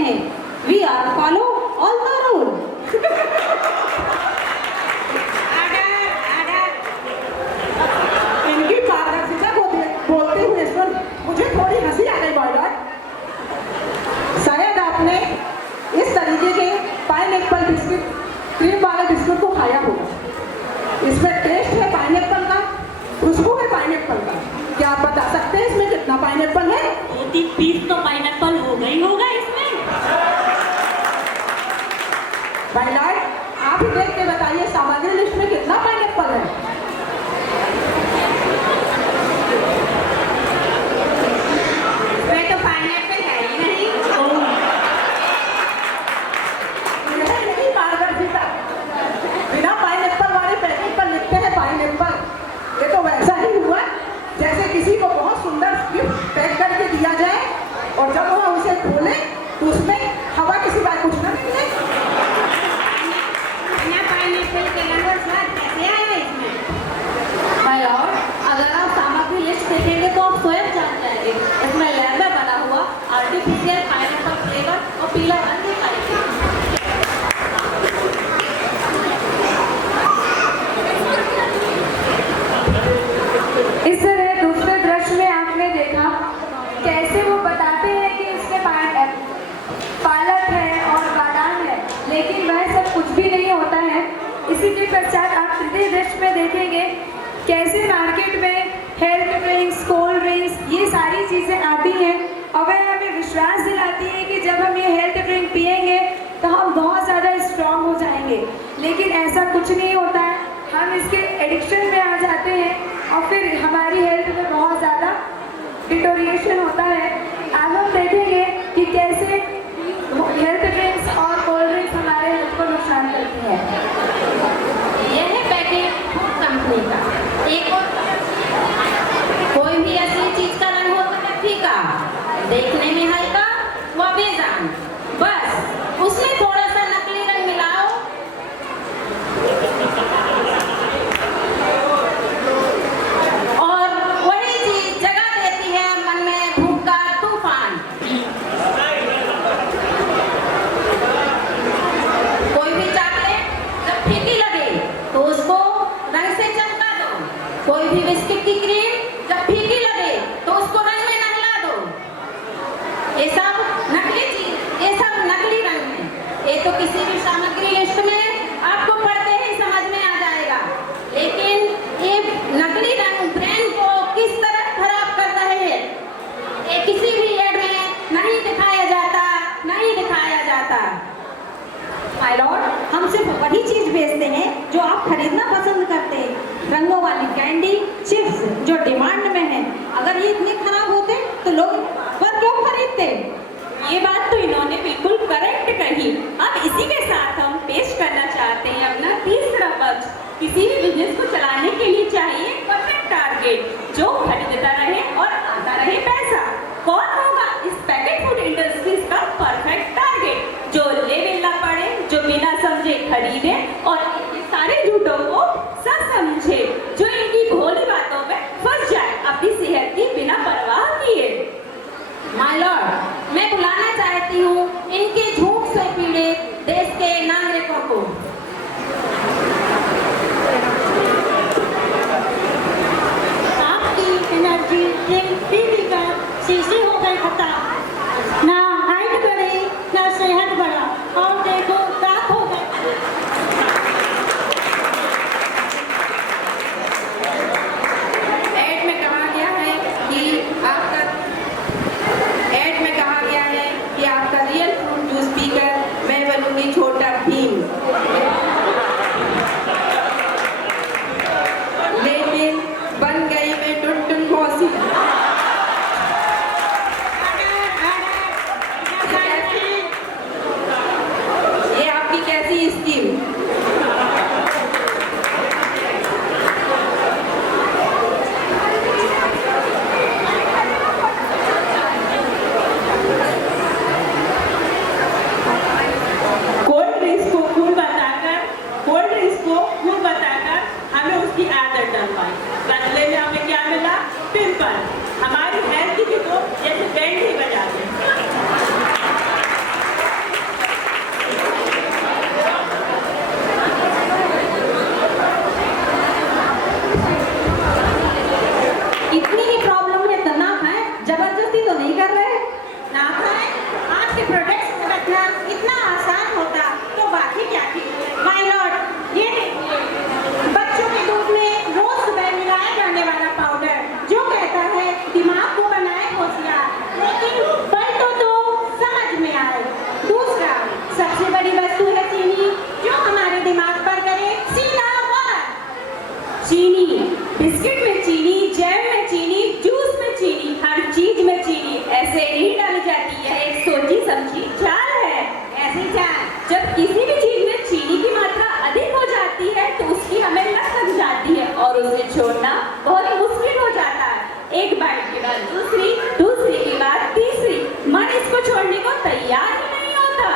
हैं। We are follow all the rule. इनकी पारदर्शिता को बोलते हुए सुन मुझे थोड़ी हंसी आ गई माय लॉर्ड। शायद आपने इस तरीके के पाइनएप्पल बिस्किट क्रीम वाले बिस्कुट को खाया होगा। इसमें टेस्ट है पाइनएप्पल का, खुशबू है पाइनएप्पल का। क्या आप बता सकते हैं इसमें कितना पाइनएप्पल है? 2-3 पीस तो पाइनएप्पल हो गई होगा इसमें। माय लॉर्ड, आप ही देख के बताइए सामग्री लिस्ट में कितना पाइनएप्पल है? इसमें तो पाइनएप्पल है ही नहीं। यह नहीं पारदर्शिता। बिना पाइनएप्पल वाले पैकेट पर लिखते हैं पाइनएप्पल। ये तो वैसा ही हुआ जैसे किसी को बहुत सुंदर गिफ्ट पैक करके दिया जाए और जब वह उसे खोले तो उसमें हवा की सिवाय कुछ न निकले। बिना पाइनएप्पल के लगभग स्वाद कैसे आया इसमें? माय लॉर्ड, अगर आप सामग्री लिस्ट देखेंगे तो आप स्वयं जान जाएंगे। इसमें लैब में बना हुआ आर्टिफिशियल पाइनएप्पल फ्लेवर और पीला रंग दिखाएंगे। इस तरह दूसरे दृश्य में आपने देखा कैसे वो बताते हैं कि इसमें पालक है और बादाम है, लेकिन वह सब कुछ भी नहीं होता है। इसी के पश्चात आप तृतीय दृश्य में देखेंगे कैसे मार्केट में हेल्थ ड्रिंक्स, कोल्ड ड्रिंक्स, ये सारी चीज़ें आती हैं और वह हमें विश्वास दिलाती है कि जब हम ये हेल्थ ड्रिंक पिएंगे तो हम बहुत ज़्यादा स्ट्रॉन्ग हो जाएंगे, लेकिन ऐसा कुछ नहीं होता है। हम इसके एडिक्शन में आ जाते हैं और फिर हमारी हेल्थ में बहुत ज़्यादा डिटोरिएशन होता है। अब हम देखेंगे कि कैसे हेल्थ ड्रिंक्स और कोल्ड ड्रिंक्स हमारे हेल्थ को नुकसान करती हैं। यह है पैकेट फूड कंपनी का। एक और कोई भी असली चीज का रंग होता है फीका, देखने में हल्का व बेजान, बस उसमें थोड़ा सा नकली रंग मिलाओ और वही चीज जगा देती है मन में भूख का तूफान। कोई भी चॉकलेट जब फीकी लगे तो उसको रंग से चमका दो। कोई भी बिस्किट की क्रीम जब फीकी लगे तो उसको रंग में नहला दो। ये सब नकली चीज, ये सब नकली रंग है। ये तो किसी भी सामग्री लिस्ट में आपको पढ़ते ही समझ में आ जाएगा, लेकिन ये नकली रंग ब्रेन को किस तरह खराब कर रहे हैं ये किसी भी एड में नहीं दिखाया जाता, नहीं दिखाया जाता। माय लॉर्ड, हम सिर्फ वही चीज बेचते हैं जो आप खरीदना पसंद करते हैं। रंगों वाली कैंडी, चिप्स जो डिमांड में है, अगर ये इतने खराब होते तो लोग पर क्यों खरीदते? ये बात तो इन्होंने बिल्कुल करेक्ट कही। अब इसी के साथ हम पेश करना चाहते हैं अपना तीसरा पक्ष। किसी भी बिजनेस को चलाने के लिए चाहिए परफेक्ट टारगेट, जो खरीदता रहे और आता रहे पैसा। कौन होगा इस पैकेट फूड इंडस्ट्रीज का परफेक्ट टारगेट, जो लेवल ना पड़े, जो बिना समझे खरीदे और इनके सारे झूठों को सच समझे, जो इनकी भोली बातों में फंस जाए अपनी सेहत की बिना परवाह किए। माय लॉर्ड, मैं के प्रोडक्ट्स से बचना इतना आसान होता तो बाकी क्या थी। माय लॉर्ड, ये देखिए, बच्चों के दूध में रोज सुबह मिलाया जाने वाला पाउडर जो कहता है दिमाग को बनाए होशियार, लेकिन पलटो तो समझ में आए। दूसरा सबसे बड़ी वस्तु है चीनी, जो हमारे दिमाग पर करे सीधा वार। चीनी, बिस्किट में चीनी, जैम में चीनी, जूस में चीनी, हर चीज में चीनी ऐसे नहीं डाली जाती है। एक सोची समझी चाल है। ऐसी चाल जब किसी भी चीज में चीनी की मात्रा अधिक हो जाती है तो उसकी हमें लत लग जाती है और उसे छोड़ना बहुत मुश्किल हो जाता है। एक बाइट के बाद दूसरी, दूसरी के बाद तीसरी, मन इसको छोड़ने को तैयार ही नहीं होता।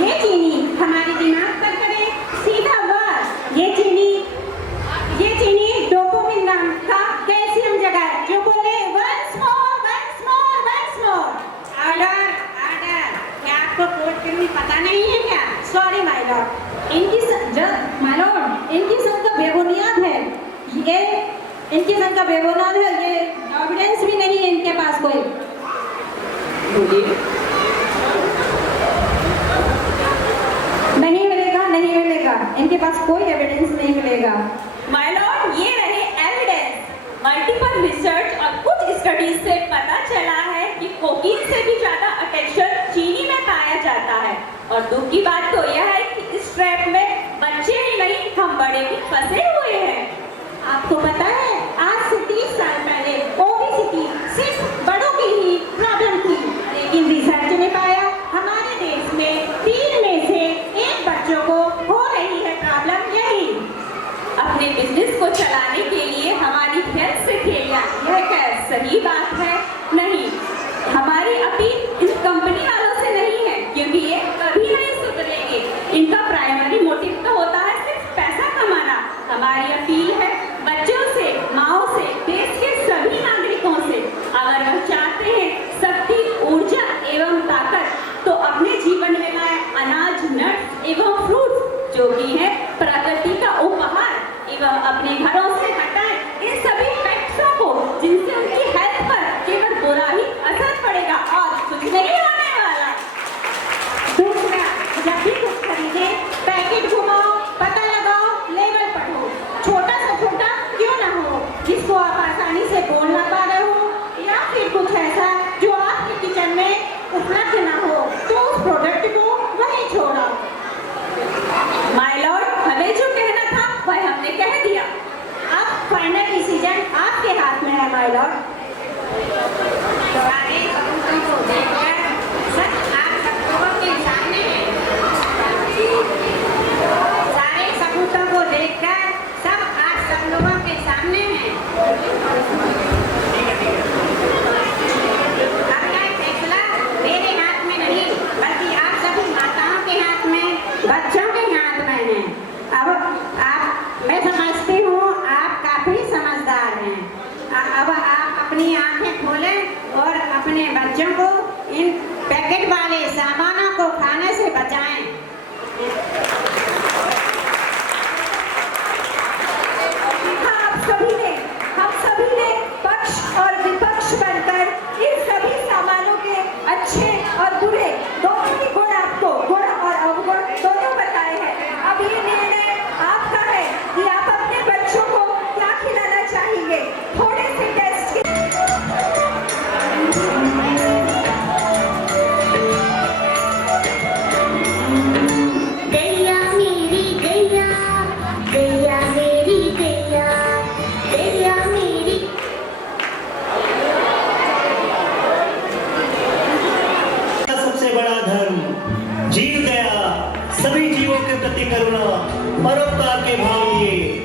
ये चीनी हमारे दिमाग पर करे सीधा वार। ये चीनी डोपामिन नाम का कैल्शियम जगाए जो बोले once more, once more, once more. Order, order. क्या आपको कोर्ट फिल्म पता नहीं है क्या? Sorry my lord. इनकी माय लॉर्ड, इनकी शंका बेबुनियाद है। ये इनकी शंका बेबुनियाद है। ये एविडेंस भी नहीं है इनके पास कोई। नहीं मिलेगा, नहीं मिलेगा, इनके पास कोई एविडेंस नहीं मिलेगा। माय लॉर्ड, ये रहे एविडेंस। मल्टीपल रिसर्च और कुछ स्टडीज से पता चला है कि कोकीन से भी ज्यादा अटेंशन चीनी में पाया जाता है। और दुख की बात तो यह है कि इस ट्रैप में बच्चे ही नहीं, हम बड़े भी फंसे हुए हैं। आपको पता है आज से 30 साल पहले ओबेसिटी सिर्फ बड़ों की ही प्रॉब्लम थी, लेकिन रिसर्च ने पाया हमारे देश में 3 में से 1 बच्चों को हो रही है प्रॉब्लम यही। अपने बिजनेस को चलाने के लिए हमारी हेल्थ से खेलना यह क्या सही बात है? नहीं, हमारी अपील इन कंपनी वालों से नहीं है, क्योंकि ये कभी नहीं सुधरेंगे। इनका प्राइमरी मोटिव तो होता है सिर्फ पैसा कमाना। हमारी अपील है बच्चों से, माओ से, देश के सभी नागरिकों से, अगर वह चाहते हैं शक्ति, ऊर्जा एवं ताकत, तो अपने जीवन में लाए अनाज, नट्स एवं फ्रूट्स जो भी है प्रकृति का उपहार, एवं अपने घरों से हटाएं इन सभी फैक्टरों को जिनसे उनकी हेल्थ पर केवल बुरा ही असर पड़ेगा और कुछ नहीं होने वाला। दूसरा, जब भी कुछ खरीदे पैकेट घुमाओ, पता लगाओ, लेबल पढ़ो। छोटा सा छोटा क्यों ना हो, जिसको आप आसानी से बोल ना पा रहे हो, या फिर कुछ ऐसा जो आपके किचन में उपलब्ध ना हो, तो उस प्रोडक्ट को वहीं छोड़ो। माय लॉर्ड, हमें जो कहना था वह हमने कह दिया। अब फाइनल डिसीजन आपके हाथ में है माय लॉर्ड। सारे सबूतों को देखकर सच आप सब लोगों के सामने है। सारे सबूतों को देखकर सब आज सब लोगों के सामने है। आपका फैसला मेरे हाथ में नहीं, बल्कि आप सभी माताओं के हाथ में, बच्चों के हाथ में है। मैं समझती हूँ आप काफी समझदार हैं। अब आप अपनी आंखें खोलें और अपने बच्चों को इन पैकेट वाले सामानों को खाने से बचाएं। हम सभी ने पक्ष और विपक्ष बनकर इन सभी सामानों के अच्छे और बुरे दोनों ही गुण आपको, गुण और अवगुण दोनों बताए हैं। अब ये निर्णय आपका है कि आप अपने बच्चों को क्या खिलाना चाहेंगे। थोड़े से टेस्ट गैया मेरी गैया, गैया मेरी गैया, गैया मेरी। सबसे बड़ा धर्म जीव दया, सभी जीवों के प्रति करुणा, परोपकार के भाव लिए।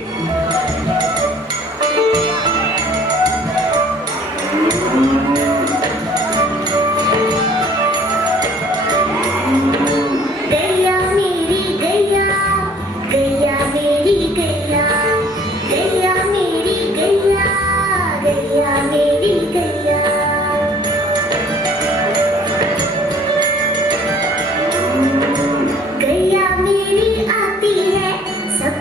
गैया मेरी गैया, गैया मेरी गैया, गैया मेरी गैया, गैया मेरी गैया। गैया मेरी आती है सब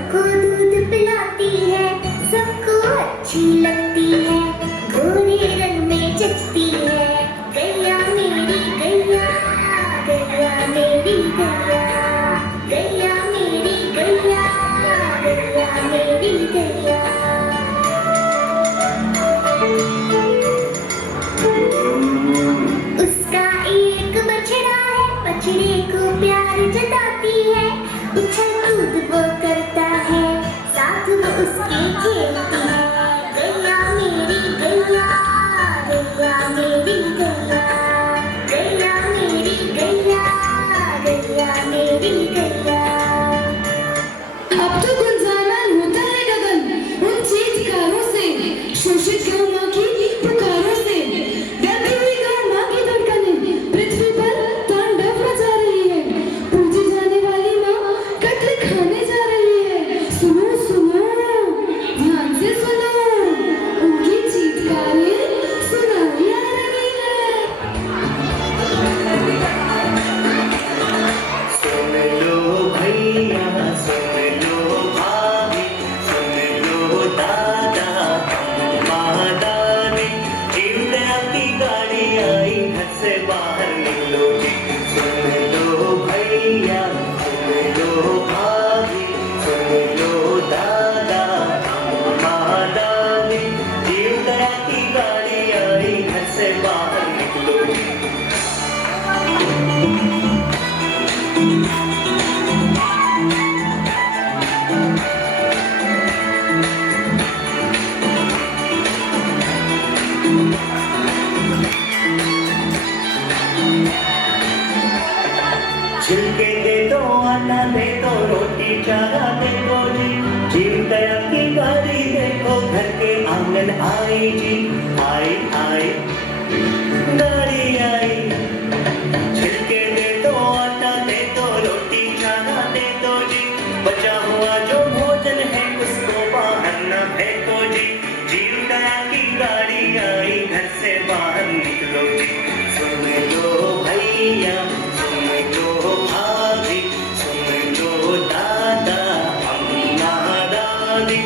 चिड़िए को प्यार जताती है, उछल कूद वो करता है, साथ वो उसके खेलती है। गैया मेरी गैया, गैया मेरी गैया, गैया मेरी गैया, गैया मेरी गैया। अब तो गुंजायमान होता है गगन उन चीत्कारों से, शोषित गौ माँ की पुकारों से। डरती हुई गौ माँ की धड़कनें पृथ्वी पर तांडव मचा रही है। पूजी जाने वाली माँ कत्ल खाने जा रही है। सुनो सुनो, ध्यान से सुनो, उनकी चीत्कारें सुनाई आ रही है। सुन लो भैया, सुन लो भाभी, सुन लो दादा, अम्मा दादी, जीवदया की गाड़ी आई, घर से बाहर निकलो जी। सुन लो भैया, सुन लो भाभी, सुन लो दादा, अम्मा दादी, जीवदया की गाड़ी आई, घर से बाहर निकलो जी। छिलके दे दो, आटा दे दो, रोटी चारा दे दो जी। जीवदया की गाड़ी देखो, घर के आंगन आई जी। आई आई गाड़ी आई। छिलके दे दो, आटा दे दो, रोटी चारा दे दो जी। बचा हुआ जो भोजन है उसको बाहर न फेंको जी। जीवदया की गाड़ी आई, घर से बाहर निकलो जी। सुन लो भैया, सुन लो भाभी, सुन लो दादा, अम्मा दादी,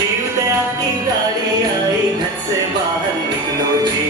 जीवदया की गाड़ी आई, घर से बाहर निकलो जी।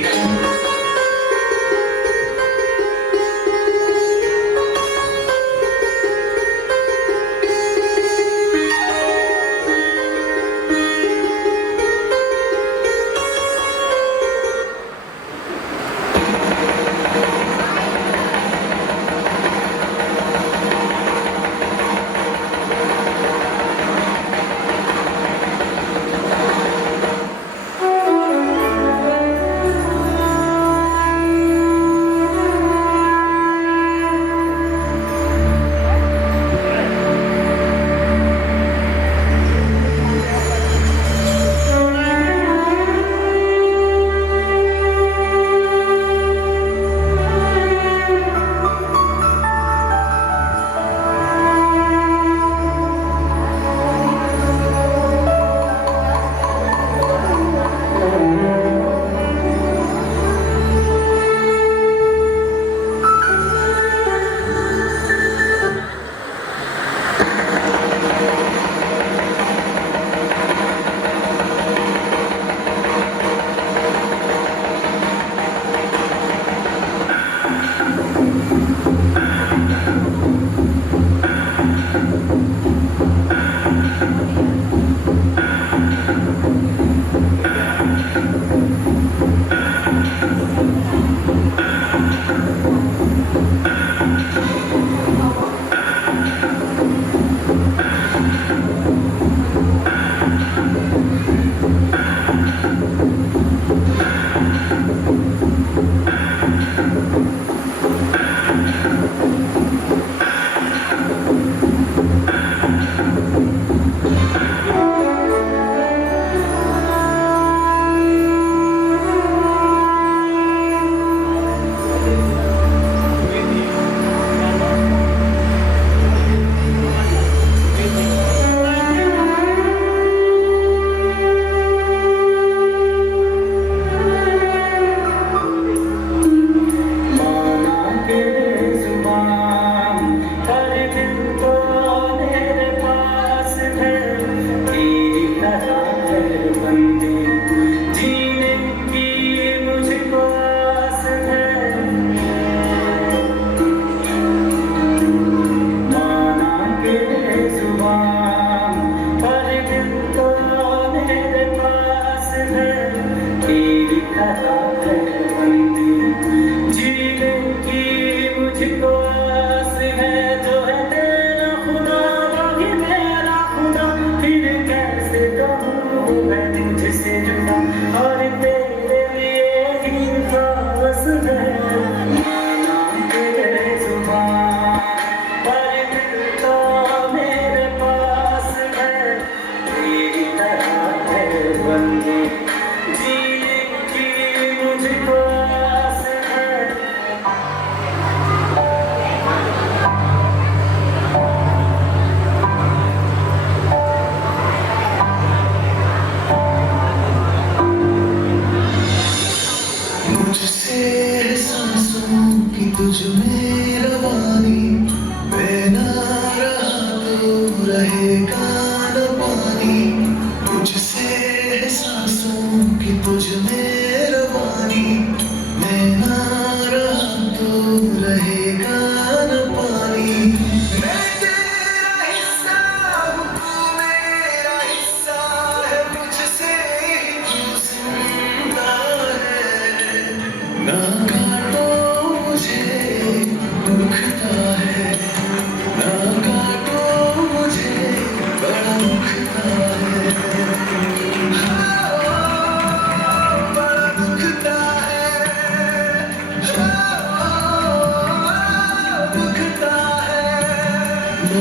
हर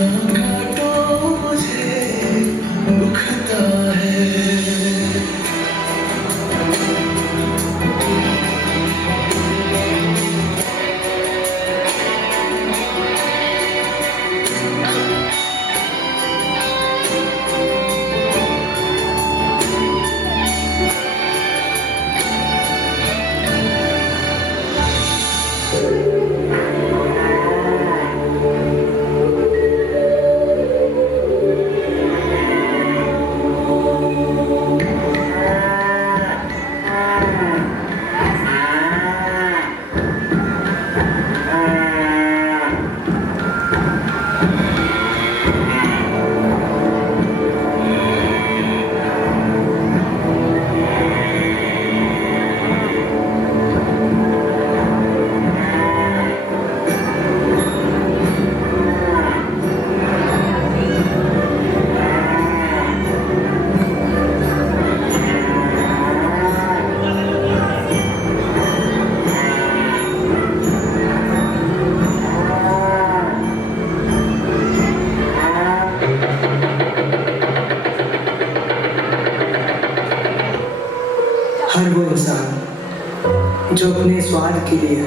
वो इंसान जो अपने स्वाद के लिए,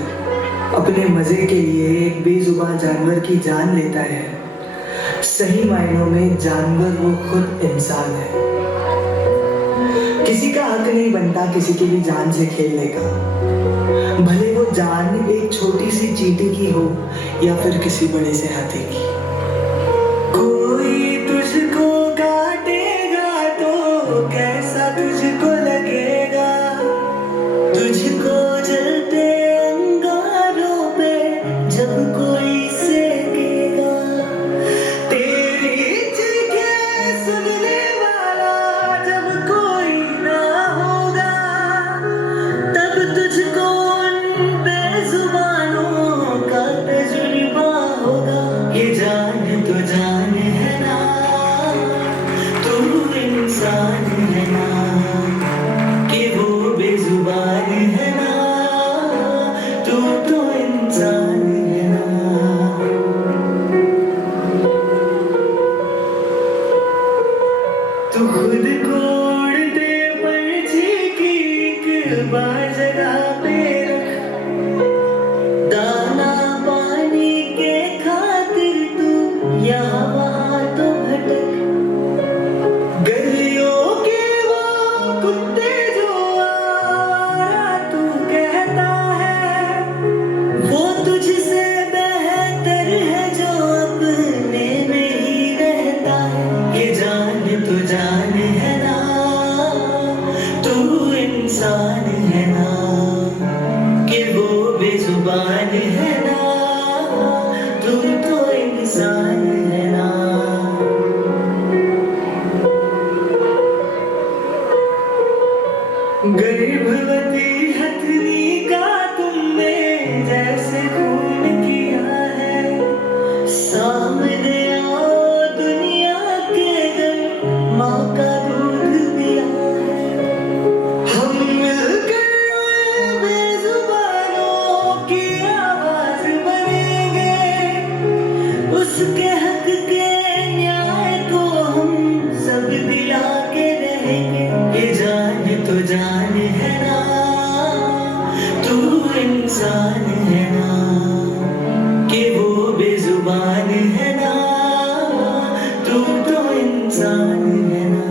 अपने मजे के लिए एक बेजुबान जानवर की जान लेता है, सही मायनों में जानवर वो खुद इंसान है। किसी का हक नहीं बनता किसी की भी जान से खेलने का, भले वो जान एक छोटी सी चींटी की हो या फिर किसी बड़े से हाथी की। कोई तुझको काटेगा तो कैसा तुझको लगेगा, तुझको जलते अंगारों पे जब कोई सेकेगा, तेरी चीखें सुनने वाला जब कोई ना होगा, तब तुझको उन बेजुबानों का तजुर्बा होगा। ये जान तो जान है ना, तू इंसान है ना, कि वो बेजुबान है ना, तू तो इंसान है ना। तू खुद को उड़ते पंछी की एक बार जगह पे रख, दाना पानी के खातिर तू यहाँ वहाँ तो भटक, गलियों के वो कुत्ते जो आया तू कहता है, वो तुझसे बेहतर है जो अपने में ही रहता है। ये जान तो जान है ना, तू इंसान है ना, कि वो बेजुबान है ना, तू तो इंसान है ना। गर्भवती हथनी का तुमने जैसे खून किया है, सामने आओ दुनिया के घर माँ का दूध पिया है। हम मिलकर बेजुबानों की आवाज बनेंगे, उसके हक के न्याय को हम सब दिला के रहेंगे। ये जान तो जान है ना, तू इंसान है ना, कि वो बेजुबान है ना, तू तो इंसान है ना।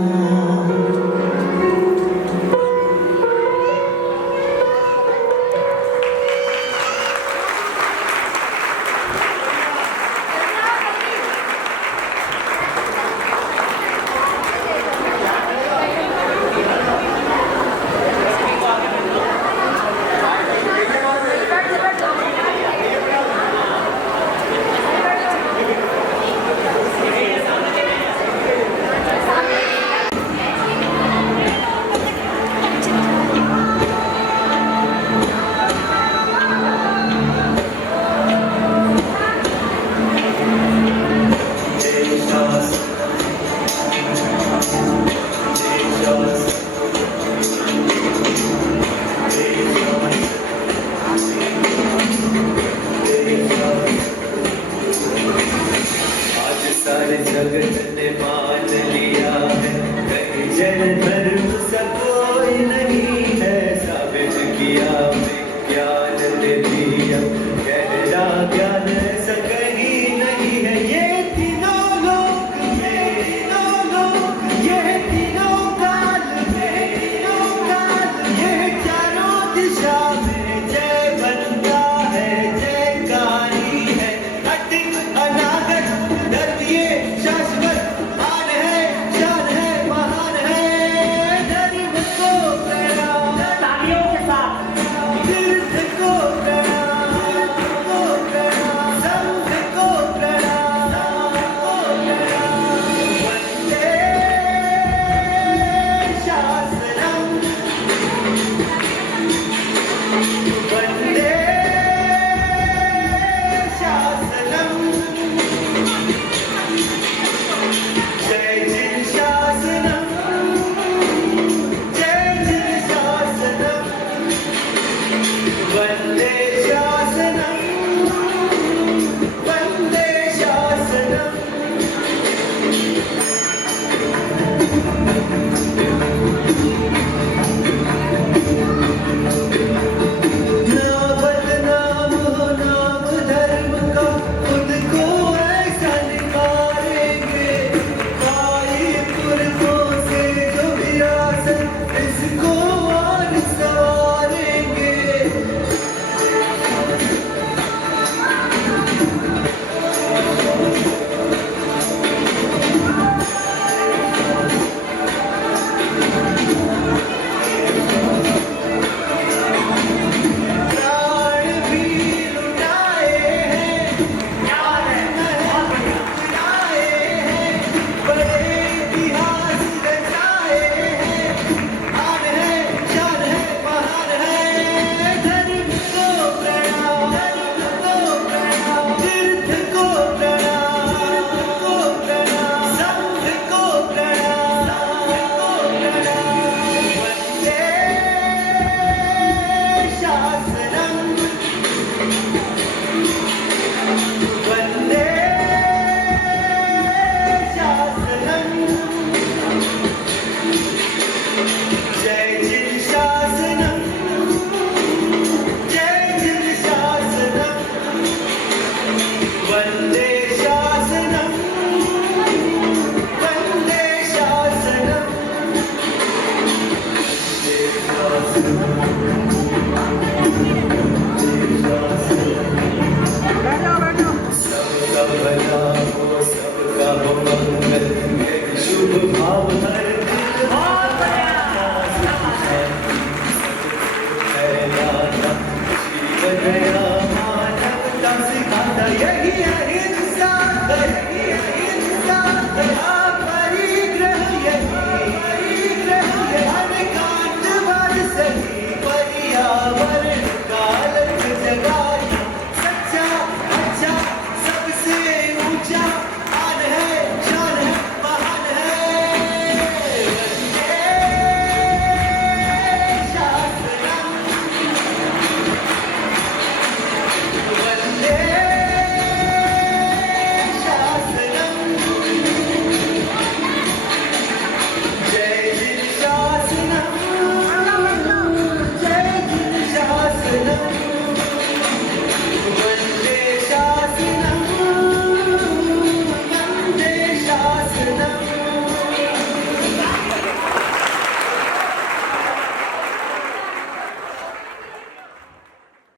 यही